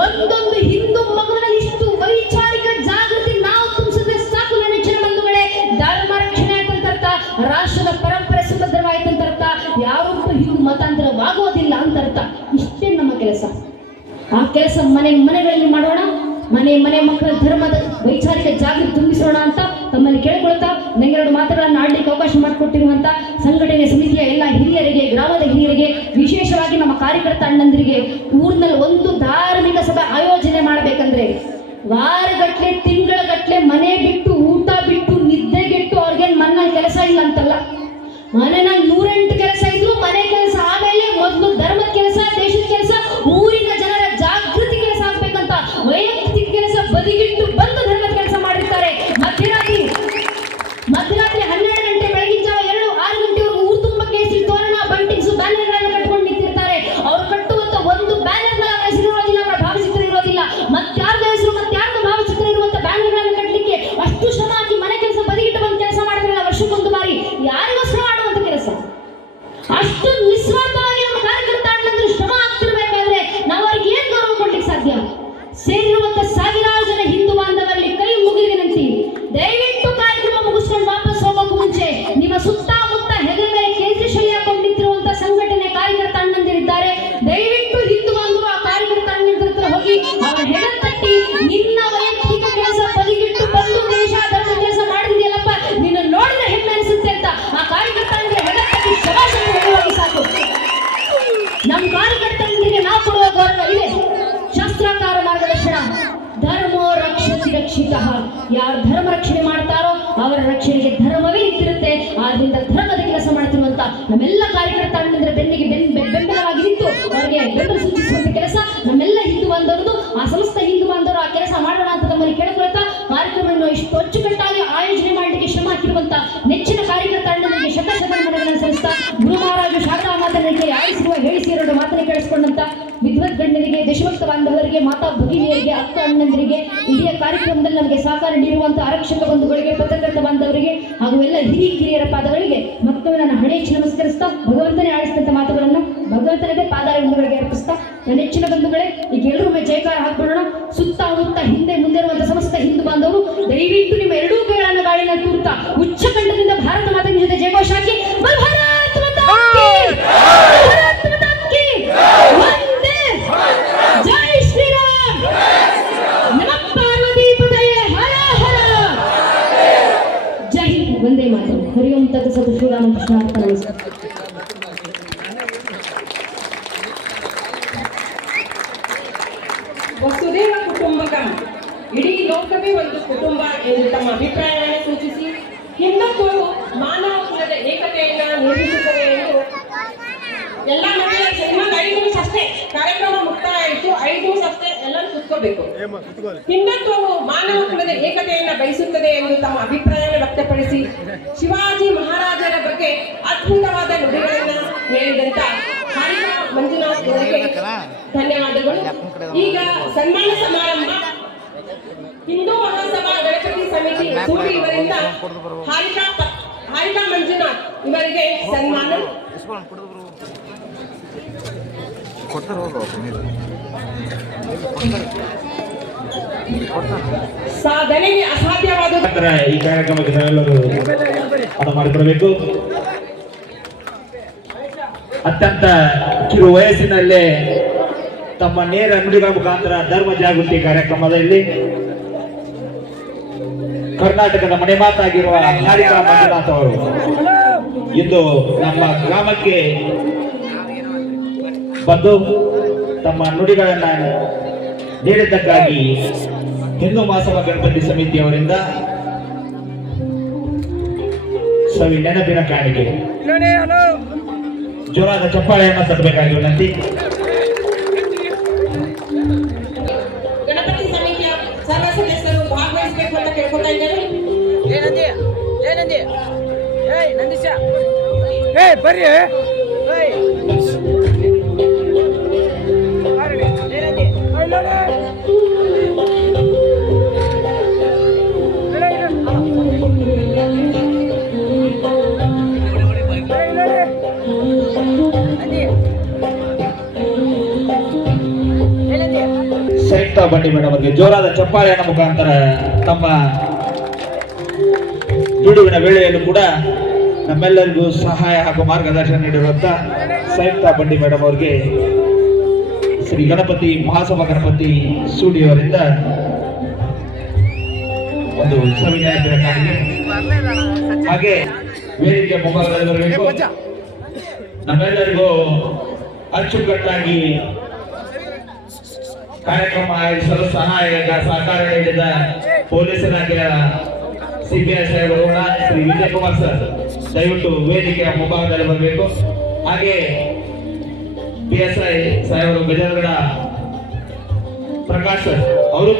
ಒಂದೊಂದು ಹಿಂದೂ ಮಗುವಿನಲ್ಲಿ ಇಷ್ಟು ವೈಚಾರಿಕ ಜಾಗೃತಿ ನಾವು ತುಂಬಿಸಿದ್ರೆ ಸಾಕು ನನ್ನ ನೆಚ್ಚಿನ ಬಂಧುಗಳೇ. ಧರ್ಮ ರಕ್ಷಣೆ ಆಯ್ತಂತ ಅರ್ಥ, ರಾಷ್ಟ್ರದ ಪರಂಪರೆ ಸುಭದ್ರವಾಯ್ತಂತ ಅರ್ಥ, ಯಾರೊಬ್ಬ ಹಿಂದೂ ಮತಾಂತರವಾಗೋದಿಲ್ಲ ಅಂತ ಅರ್ಥ. ಇಷ್ಟೇ ನಮ್ಮ ಕೆಲಸ. ಆ ಕೆಲಸ ಮನೆಗಳಲ್ಲಿ ಮಾಡೋಣ. ಮನೆ ಮಕ್ಕಳ ಧರ್ಮದ ವೈಚಾರಿಕ ಜಾಗೃತಿ ತುಂಬಿಸೋಣ ಅಂತ ತಮ್ಮಲ್ಲಿ ಕೇಳಿಕೊಳ್ತಾ ನಂಗೆರಡು ಮಾತುಗಳನ್ನು ಆಡಲಿಕ್ಕೆ ಅವಕಾಶ ಮಾಡಿಕೊಟ್ಟಿರುವಂತ ಸಂಘಟನೆ ಸಮಿತಿಯ ಎಲ್ಲ ಹಿರಿಯರಿಗೆ, ಗ್ರಾಮದ ಹಿರಿಯರಿಗೆ, ವಿಶೇಷವಾಗಿ ನಮ್ಮ ಕಾರ್ಯಕರ್ತ ಅಣ್ಣಂದಿರಿಗೆ, ಊರಿನಲ್ಲಿ ಒಂದು ಧಾರ್ಮಿಕ ಸಭೆ ಆಯೋಜನೆ ಮಾಡಬೇಕಂದ್ರೆ ವಾರಗಟ್ಲೆ ತಿಂಗಳಗಟ್ಲೆ ಮನೆ ಬಿಟ್ಟು, ಊಟ ಬಿಟ್ಟು, ನಿದ್ದೆಗೆಟ್ಟು ಅವ್ರಿಗೇನು ಮನೆಯಲ್ಲಿ ಕೆಲಸ ಇಲ್ಲ ಅಂತಲ್ಲ. ಮನೆಯಲ್ಲಿ 108 ಕೆಲಸ ಇದ್ರು ಮನೆ ಕೆಲಸ ಆಮೇಲೆ ಮೊದಲು ಧರ್ಮದ ಕೆಲಸ, ದೇಶದ ಕೆಲಸ, ಊರಿನ ಜನರ ಜಾಗೃತಿ ಕೆಲಸ ಆಗ್ಬೇಕಂತ ವೈಯಕ್ತಿಕ ಕೆಲಸ ಬದಿಗಿಟ್ಟು ಬಂದು ಧರ್ಮದ ಕೆಲಸ ಮಾಡಿರ್ತಾರೆ. ಮಧ್ಯರಾತ್ರಿ 12 ಗಂಟೆ, ಬೆಳಗಿನ ಜಾವ 6 ಗಂಟೆವರೆಗೂ ಊರು ತುಂಬ ಕೇಸರಿ ತೋರಣ, ಬಂಟಿಂಗ್ಸು, ಬ್ಯಾನರ್ಗಳನ್ನು ಕಟ್ಕೊಂಡು ನಿಂತಿರ್ತಾರೆ. ಅವ್ರು ಕಟ್ಟುವಂತ ಒಂದು ಬ್ಯಾನರ್ ಮೇಲೆ ಅವರ ಹೆಸರು ಇರೋದಿಲ್ಲ, ಅವರ ಭಾವಚಿತ್ರ ಇರೋದಿಲ್ಲ. ಮತ್ತಾರ್ದ ಹೆಸರು, ಮತ್ತಾರ್ದ ಭಾವಚಿತ್ರ ಇರುವಂತ ಬ್ಯಾನರ್ಗಳನ್ನು ಕಟ್ಟಲಿಕ್ಕೆ ಅಷ್ಟು ಶ್ರಮ ಹಾಕಿ ಮನೆ ಕೆಲಸ ಬದಿಗಿಟ್ಟು ಬಂದು ಕೆಲಸ ಮಾಡಿದ್ರಲ್ಲ ವರ್ಷಕ್ಕೊಂದು ಬಾರಿ. ಯಾರಿಗೋಸ್ಕರ ಮಾಡುವಂತ ಕೆಲಸ? ಅಷ್ಟು ನಿಸ್ವಾರ್ಥವಾಗಿ ನಮ್ಮ ಕಾರ್ಯಕರ್ತ ಅಣ್ಣಂದ್ರು ಶ್ರಮ ಆಗ್ತಿರ್ಬೇಕಾದ್ರೆ ನಾವು ಅವ್ರಿಗೆ ಏನ್ ಗೌರವ ಕೊಡ್ಲಿಕ್ಕೆ ಸಾಧ್ಯ? ಸೇರಿರುವಂತ ಸಾವಿರಾರು ಜನ ಹಿಂದೂ ಬಾಂಧವರಲ್ಲಿ ಕೈ ಮುಗಿದು ವಿನಂತಿ, ದಯವಿಟ್ಟು ಕಾರ್ಯಕ್ರಮ ಮುಗಿಸ್ಕೊಂಡು ವಾಪಸ್ ಹೋಗೋಕೆ ಮುಂಚೆ ನಿಮ್ಮ ಸುತ್ತಮುತ್ತ ಹೆಗಲ ಮೇಲೆ ಕೇಸರಿ ಶೈಲಿ ಹಾಕೊಂಡು ನಿಂತಿರುವಂತ ಸಂಘಟನೆ ಕಾರ್ಯಕರ್ತ ಅಣ್ಣಂದಿರಿದ್ದಾರೆ. ದಯವಿಟ್ಟು ಹಿಂದೂ ಬಾಂಧವರು ಆ ಕಾರ್ಯಕರ್ತ ಅಣ್ಣಂದಿರ ಹತ್ರ ಹೋಗಿ ಅವರ ಹೆಗಲ ತಟ್ಟಿ, ನಿನ್ನ ವೈಯಕ್ತಿಕ ಕೆಲಸ ಬದಿಗಿಟ್ಟು ಬಂದು ದೇಶ ಧರ್ಮ ಕೆಲಸ ಮಾಡಿದ್ಯಲ್ಲಪ್ಪ, ನಿನ್ನ ನೋಡಿದ್ರೆ ಹೆಮ್ಮೆ ಅನಿಸುತ್ತೆ ಅಂತ ಆ ಕಾರ್ಯಕರ್ತ ಅಣ್ಣಂದಿರ ಹೆಗಲ ತಟ್ಟಿ ಶಭಾಷನ್ನು ಹೇಳುವಾಗಿ ಸಾಕು. ನಮ್ಮ ಕಾರ್ಯಕರ್ತರಿಗೆ ನಾವು ಕೊಡುವ ಗೌರವ ಇದೆ. ಶಾಸ್ತ್ರಾಕಾರ ಮಾರ್ಗದರ್ಶನ, ಧರ್ಮೋ ರಕ್ಷತಿ ರಕ್ಷಿತ. ಯಾರು ಧರ್ಮ ರಕ್ಷಣೆ ಮಾಡ್ತಾರೋ ಅವರ ರಕ್ಷಣೆಗೆ ಧರ್ಮವೇ ನಿಂತಿರುತ್ತೆ. ಆದ್ರಿಂದ ಧರ್ಮದ ಕೆಲಸ ಮಾಡ್ತಿರುವಂತ ನಮ್ಮೆಲ್ಲ ಕಾರ್ಯಕರ್ತ ಅಣ್ಣಂದಿರ ಬೆನ್ನಿಗೆ ಬೆಂಬಲವಾಗಿ ನಿಂತು ಅವರಿಗೆ ಬೆಂಬಲ ಸೂಚಿಸುವಂತ ಕೆಲಸ ನಮ್ಮೆಲ್ಲ ಹಿಂದೂ ಬಾಂಧವರದು. ಆ ಸಮಸ್ತ ಹಿಂದೂ ಬಾಂಧವರು ಆ ಕೆಲಸ ಮಾಡೋಣ ಅಂತ ತಮ್ಮಲ್ಲಿ ಕೇಳಿಕೊಳ್ತಾ, ಕಾರ್ಯಕ್ರಮವನ್ನು ಇಷ್ಟು ಅಚ್ಚುಕಟ್ಟಾಗಿ ಆಯೋಜನೆ ಮಾಡಲಿಕ್ಕೆ ಶ್ರಮ ಹಾಕಿರುವಂತ ನೆಚ್ಚಿನ ಕಾರ್ಯಕರ್ತ ಅಣ್ಣನಿಗೆ ಶತಶತಮಾನಗಳನ್ನು ಸಲ್ಲಿಸ್ತಾ, ಗುರು ಮಹಾರಾಜ ಶಾರದಾ ಮಾತನಿಗೆ ಆಡಿಸಿರುವ ಹೇಳಿಸಿ ಎರಡು ಮಾತನ್ನು ಕೇಳಿಸಿಕೊಂಡಂತ ವಿದ್ವತ್ ಗಣ್ಯರಿಗೆ, ದೇಶಭಕ್ತ ಬಾಂಧವರಿಗೆ, ಮಾತಾ ಭಗಿನಿಯರಿಗೆ, ಅಕ್ಕ ಅಣ್ಣಂದಿರಿಗೆ, ಇಡೀ ಕಾರ್ಯಕ್ರಮದಲ್ಲಿ ನಮಗೆ ಸಹಕಾರ ನೀಡುವಂತಹ ಆರಕ್ಷಕ ಬಂಧುಗಳಿಗೆ, ಪತ್ರಕರ್ತ ಬಾಂಧವರಿಗೆ ಹಾಗೂ ಎಲ್ಲ ಹಿರಿಯರ ಪಾದಗಳಿಗೆ ಮತ್ತೊಮ್ಮೆ ನನ್ನ ಹಣೆಚ್ಚಿ ನಮಸ್ಕರಿಸ್ತಾ, ಭಗವಂತನೇ ಆಡಿಸಿದಂತ ಮಾತುಗಳನ್ನು ಭಗವಂತನಿಗೆ ಪಾದಾರವಿಂದಗಳಿಗೆ ಅರ್ಪಿಸ್ತಾ, ನನ್ನ ಹೆಚ್ಚಿನ ಬಂಧುಗಳೇ ಈಗ ಎಲ್ಲರೂ ಜಯಕಾರ ಹಾಕ್ಬಿಡೋಣ. ಸುತ್ತಮುತ್ತ ಹಿಂದೆ ಮುಂದೆ ಇರುವಂತಹ ಸಮಸ್ತ ಹಿಂದೂ ಬಾಂಧವರು ದಯವಿಟ್ಟು ನಿಮ್ಮ ಎರಡೂ ಕೈಗಳನ್ನು ಗಾಳಿನ ತೂರ್ತಾ ಉಚ್ಚ ಕಂಠದಿಂದ ಭಾರತ ಮಾತೆಯ ಜೊತೆ ಜಯಘೋಷ ಹಾಕಿ ಭಾರತ ಮಾತಾ ಕಿ, ಭಾರತ ಮಾತಾ ಕಿ, ವಂದೇ ಜೈ ಶ್ರೀರಾಮ್, ನಮಃ ಪಾರ್ವತಿ ಪತಯೇ ಹರ ಹರ. ಜೈ ಹಿಂದ್, ವಂದೇ ಮಾತರಂ. ಹರಿ ಓಂ ತತ್ಸತ್. ಶ್ರೀರಾಮಕೃಷ್ಣ ಅರ್ಪಣಮಸ್ತು. ವಸುದೇವ ಕುಟುಂಬಕಂ, ಇಡೀ ಲೋಕವೇ ಒಂದು ಕುಟುಂಬ ಎಂದು ತಮ್ಮ ಅಭಿಪ್ರಾಯವನ್ನು ಸೂಚಿಸಿ, ಹಿಂದುತ್ವವು ಮಾನವ ಕುಲದ ಏಕತೆಯನ್ನು ನಿರ್ಮಿಸುತ್ತದೆ ಎಂದು ಎಲ್ಲ ಮನೆಯ ಸುಮಾರು 5 ನಿಮಿಷ ಅಷ್ಟೇ ಕಾರ್ಯಕ್ರಮ ಮುಕ್ತಾಯ ಆಯಿತು. 5 ನಿಮಿಷ ಅಷ್ಟೇ ಎಲ್ಲರೂ ಕುತ್ಕೋಬೇಕು. ಹಿಂದುತ್ವವು ಮಾನವ ಕುಲದ ಏಕತೆಯನ್ನು ಬಯಸುತ್ತದೆ ಎಂದು ತಮ್ಮ ಅಭಿಪ್ರಾಯವನ್ನು ವ್ಯಕ್ತಪಡಿಸಿ ಶಿವಾಜಿ ಮಹಾರಾಜರ ಬಗ್ಗೆ ಅದ್ಭುತವಾದ ನುಡಿಗಳನ್ನು ಹೇಳಿದಂತ ಹಾರಿಕಾ ಮಂಜುನಾಥ್ ಅವರಿಗೆ ಧನ್ಯವಾದಗಳು. ಈಗ ಸನ್ಮಾನ ಸಮಾರಂಭ ಹಿಂದೂ ಮಹಾಸಭಾ ಗಣಪತಿ ಸಮಿತಿ ಸೂಡಿ ಇವರಿಂದ ಹಾರಿಕಾ ಮಂಜುನಾಥ್ ಇವರಿಗೆ ಸನ್ಮಾನ. ಸಾಧನೆಗೆ ಅಸಾಧ್ಯವಾದ ಈ ಕಾರ್ಯಕ್ರಮಕ್ಕೆ ನಾವೆಲ್ಲರೂ ಅದು ಮಾಡಿಕೊಡಬೇಕು. ಅತ್ಯಂತ ಕಿರು ವಯಸ್ಸಿನಲ್ಲೇ ತಮ್ಮ ನೇರ ನುಡಿಗಳ ಮುಖಾಂತರ ಧರ್ಮ ಜಾಗೃತಿ ಕಾರ್ಯಕ್ರಮದಲ್ಲಿ ಕರ್ನಾಟಕದ ಮನೆ ಮಾತಾಗಿರುವ ಹಾರಿಕಾ ಮಂಜುನಾಥ್ ಅವರು ಇಂದು ನಮ್ಮ ಗ್ರಾಮಕ್ಕೆ ಬಂದು ತಮ್ಮ ನುಡಿಗಳನ್ನ ನೀಡಿದ್ದಕ್ಕಾಗಿ ಹಿಂದೂ ಮಹಾಸಭಾ ಗಣಪತಿ ಸಮಿತಿಯವರಿಂದ ಸವಿ ನೆನಪಿನ ಕಾಣಿಕೆ ಜೋರಾದ ಚಪ್ಪಾಳೆಯನ್ನು ತಟ್ಟಬೇಕಾಗಿ ವಿನಂತಿ. ಗಣಪತಿ ಸಮಿತಿಯ ಸರ್ವ ಸದಸ್ಯರು ಭಾಗವಹಿಸಬೇಕು ಅಂತ ಕೇಳ್ಕೊತಾ ಇದ್ದಾರೆ. ಬರ್ರಿ ಸಂಯುಕ್ತ ಬಂಡಿ ಮೇಡಮ್ ಅವರಿಗೆ ಜೋರಾದ ಚಪ್ಪಾಳೆಯ ಮುಖಾಂತರ ತಮ್ಮ ಬಿಡುವಿನ ವೇಳೆಯಲ್ಲೂ ಕೂಡ ನಮ್ಮೆಲ್ಲರಿಗೂ ಸಹಾಯ ಹಾಗೂ ಮಾರ್ಗದರ್ಶನ ನೀಡಿರುವಂತ ಸಂಯುಕ್ತ ಬಂಡಿ ಮೇಡಮ್ ಅವರಿಗೆ ಶ್ರೀ ಗಣಪತಿ ಮಹಾಸಭಾ ಗಣಪತಿ ಸ್ಟುಡಿಯೋರಿಂದ ಒಂದು ಸವಿನಯ ಕಾಣಿಕೆ. ಹಾಗೆ ವೇದಿಕೆ ಮುಂಭಾಗದಲ್ಲಿ ಬರಬೇಕು. ನಮ್ಮೆಲ್ಲರಿಗೂ ಅಚ್ಚುಕಟ್ಟಾಗಿ ಕಾರ್ಯಕ್ರಮ ಆಯೋಜಿಸಲು ಸಹಕಾರ ನೀಡಿದ ಪೊಲೀಸ್ ಇಲಾಖೆಯ ಸಿಪಿಐ ಸಾಹೇಬರು ಶ್ರೀ ವಿಜಯ್ ಕುಮಾರ್ ಸರ್ ದಯವಿಟ್ಟು ವೇದಿಕೆಯ ಮುಂಭಾಗದಲ್ಲಿ ಬರಬೇಕು. ಹಾಗೆ PSI ಸಾಹೇಬರು ಗಜೇಂದ್ರ ಪ್ರಕಾಶ್ ಅವರು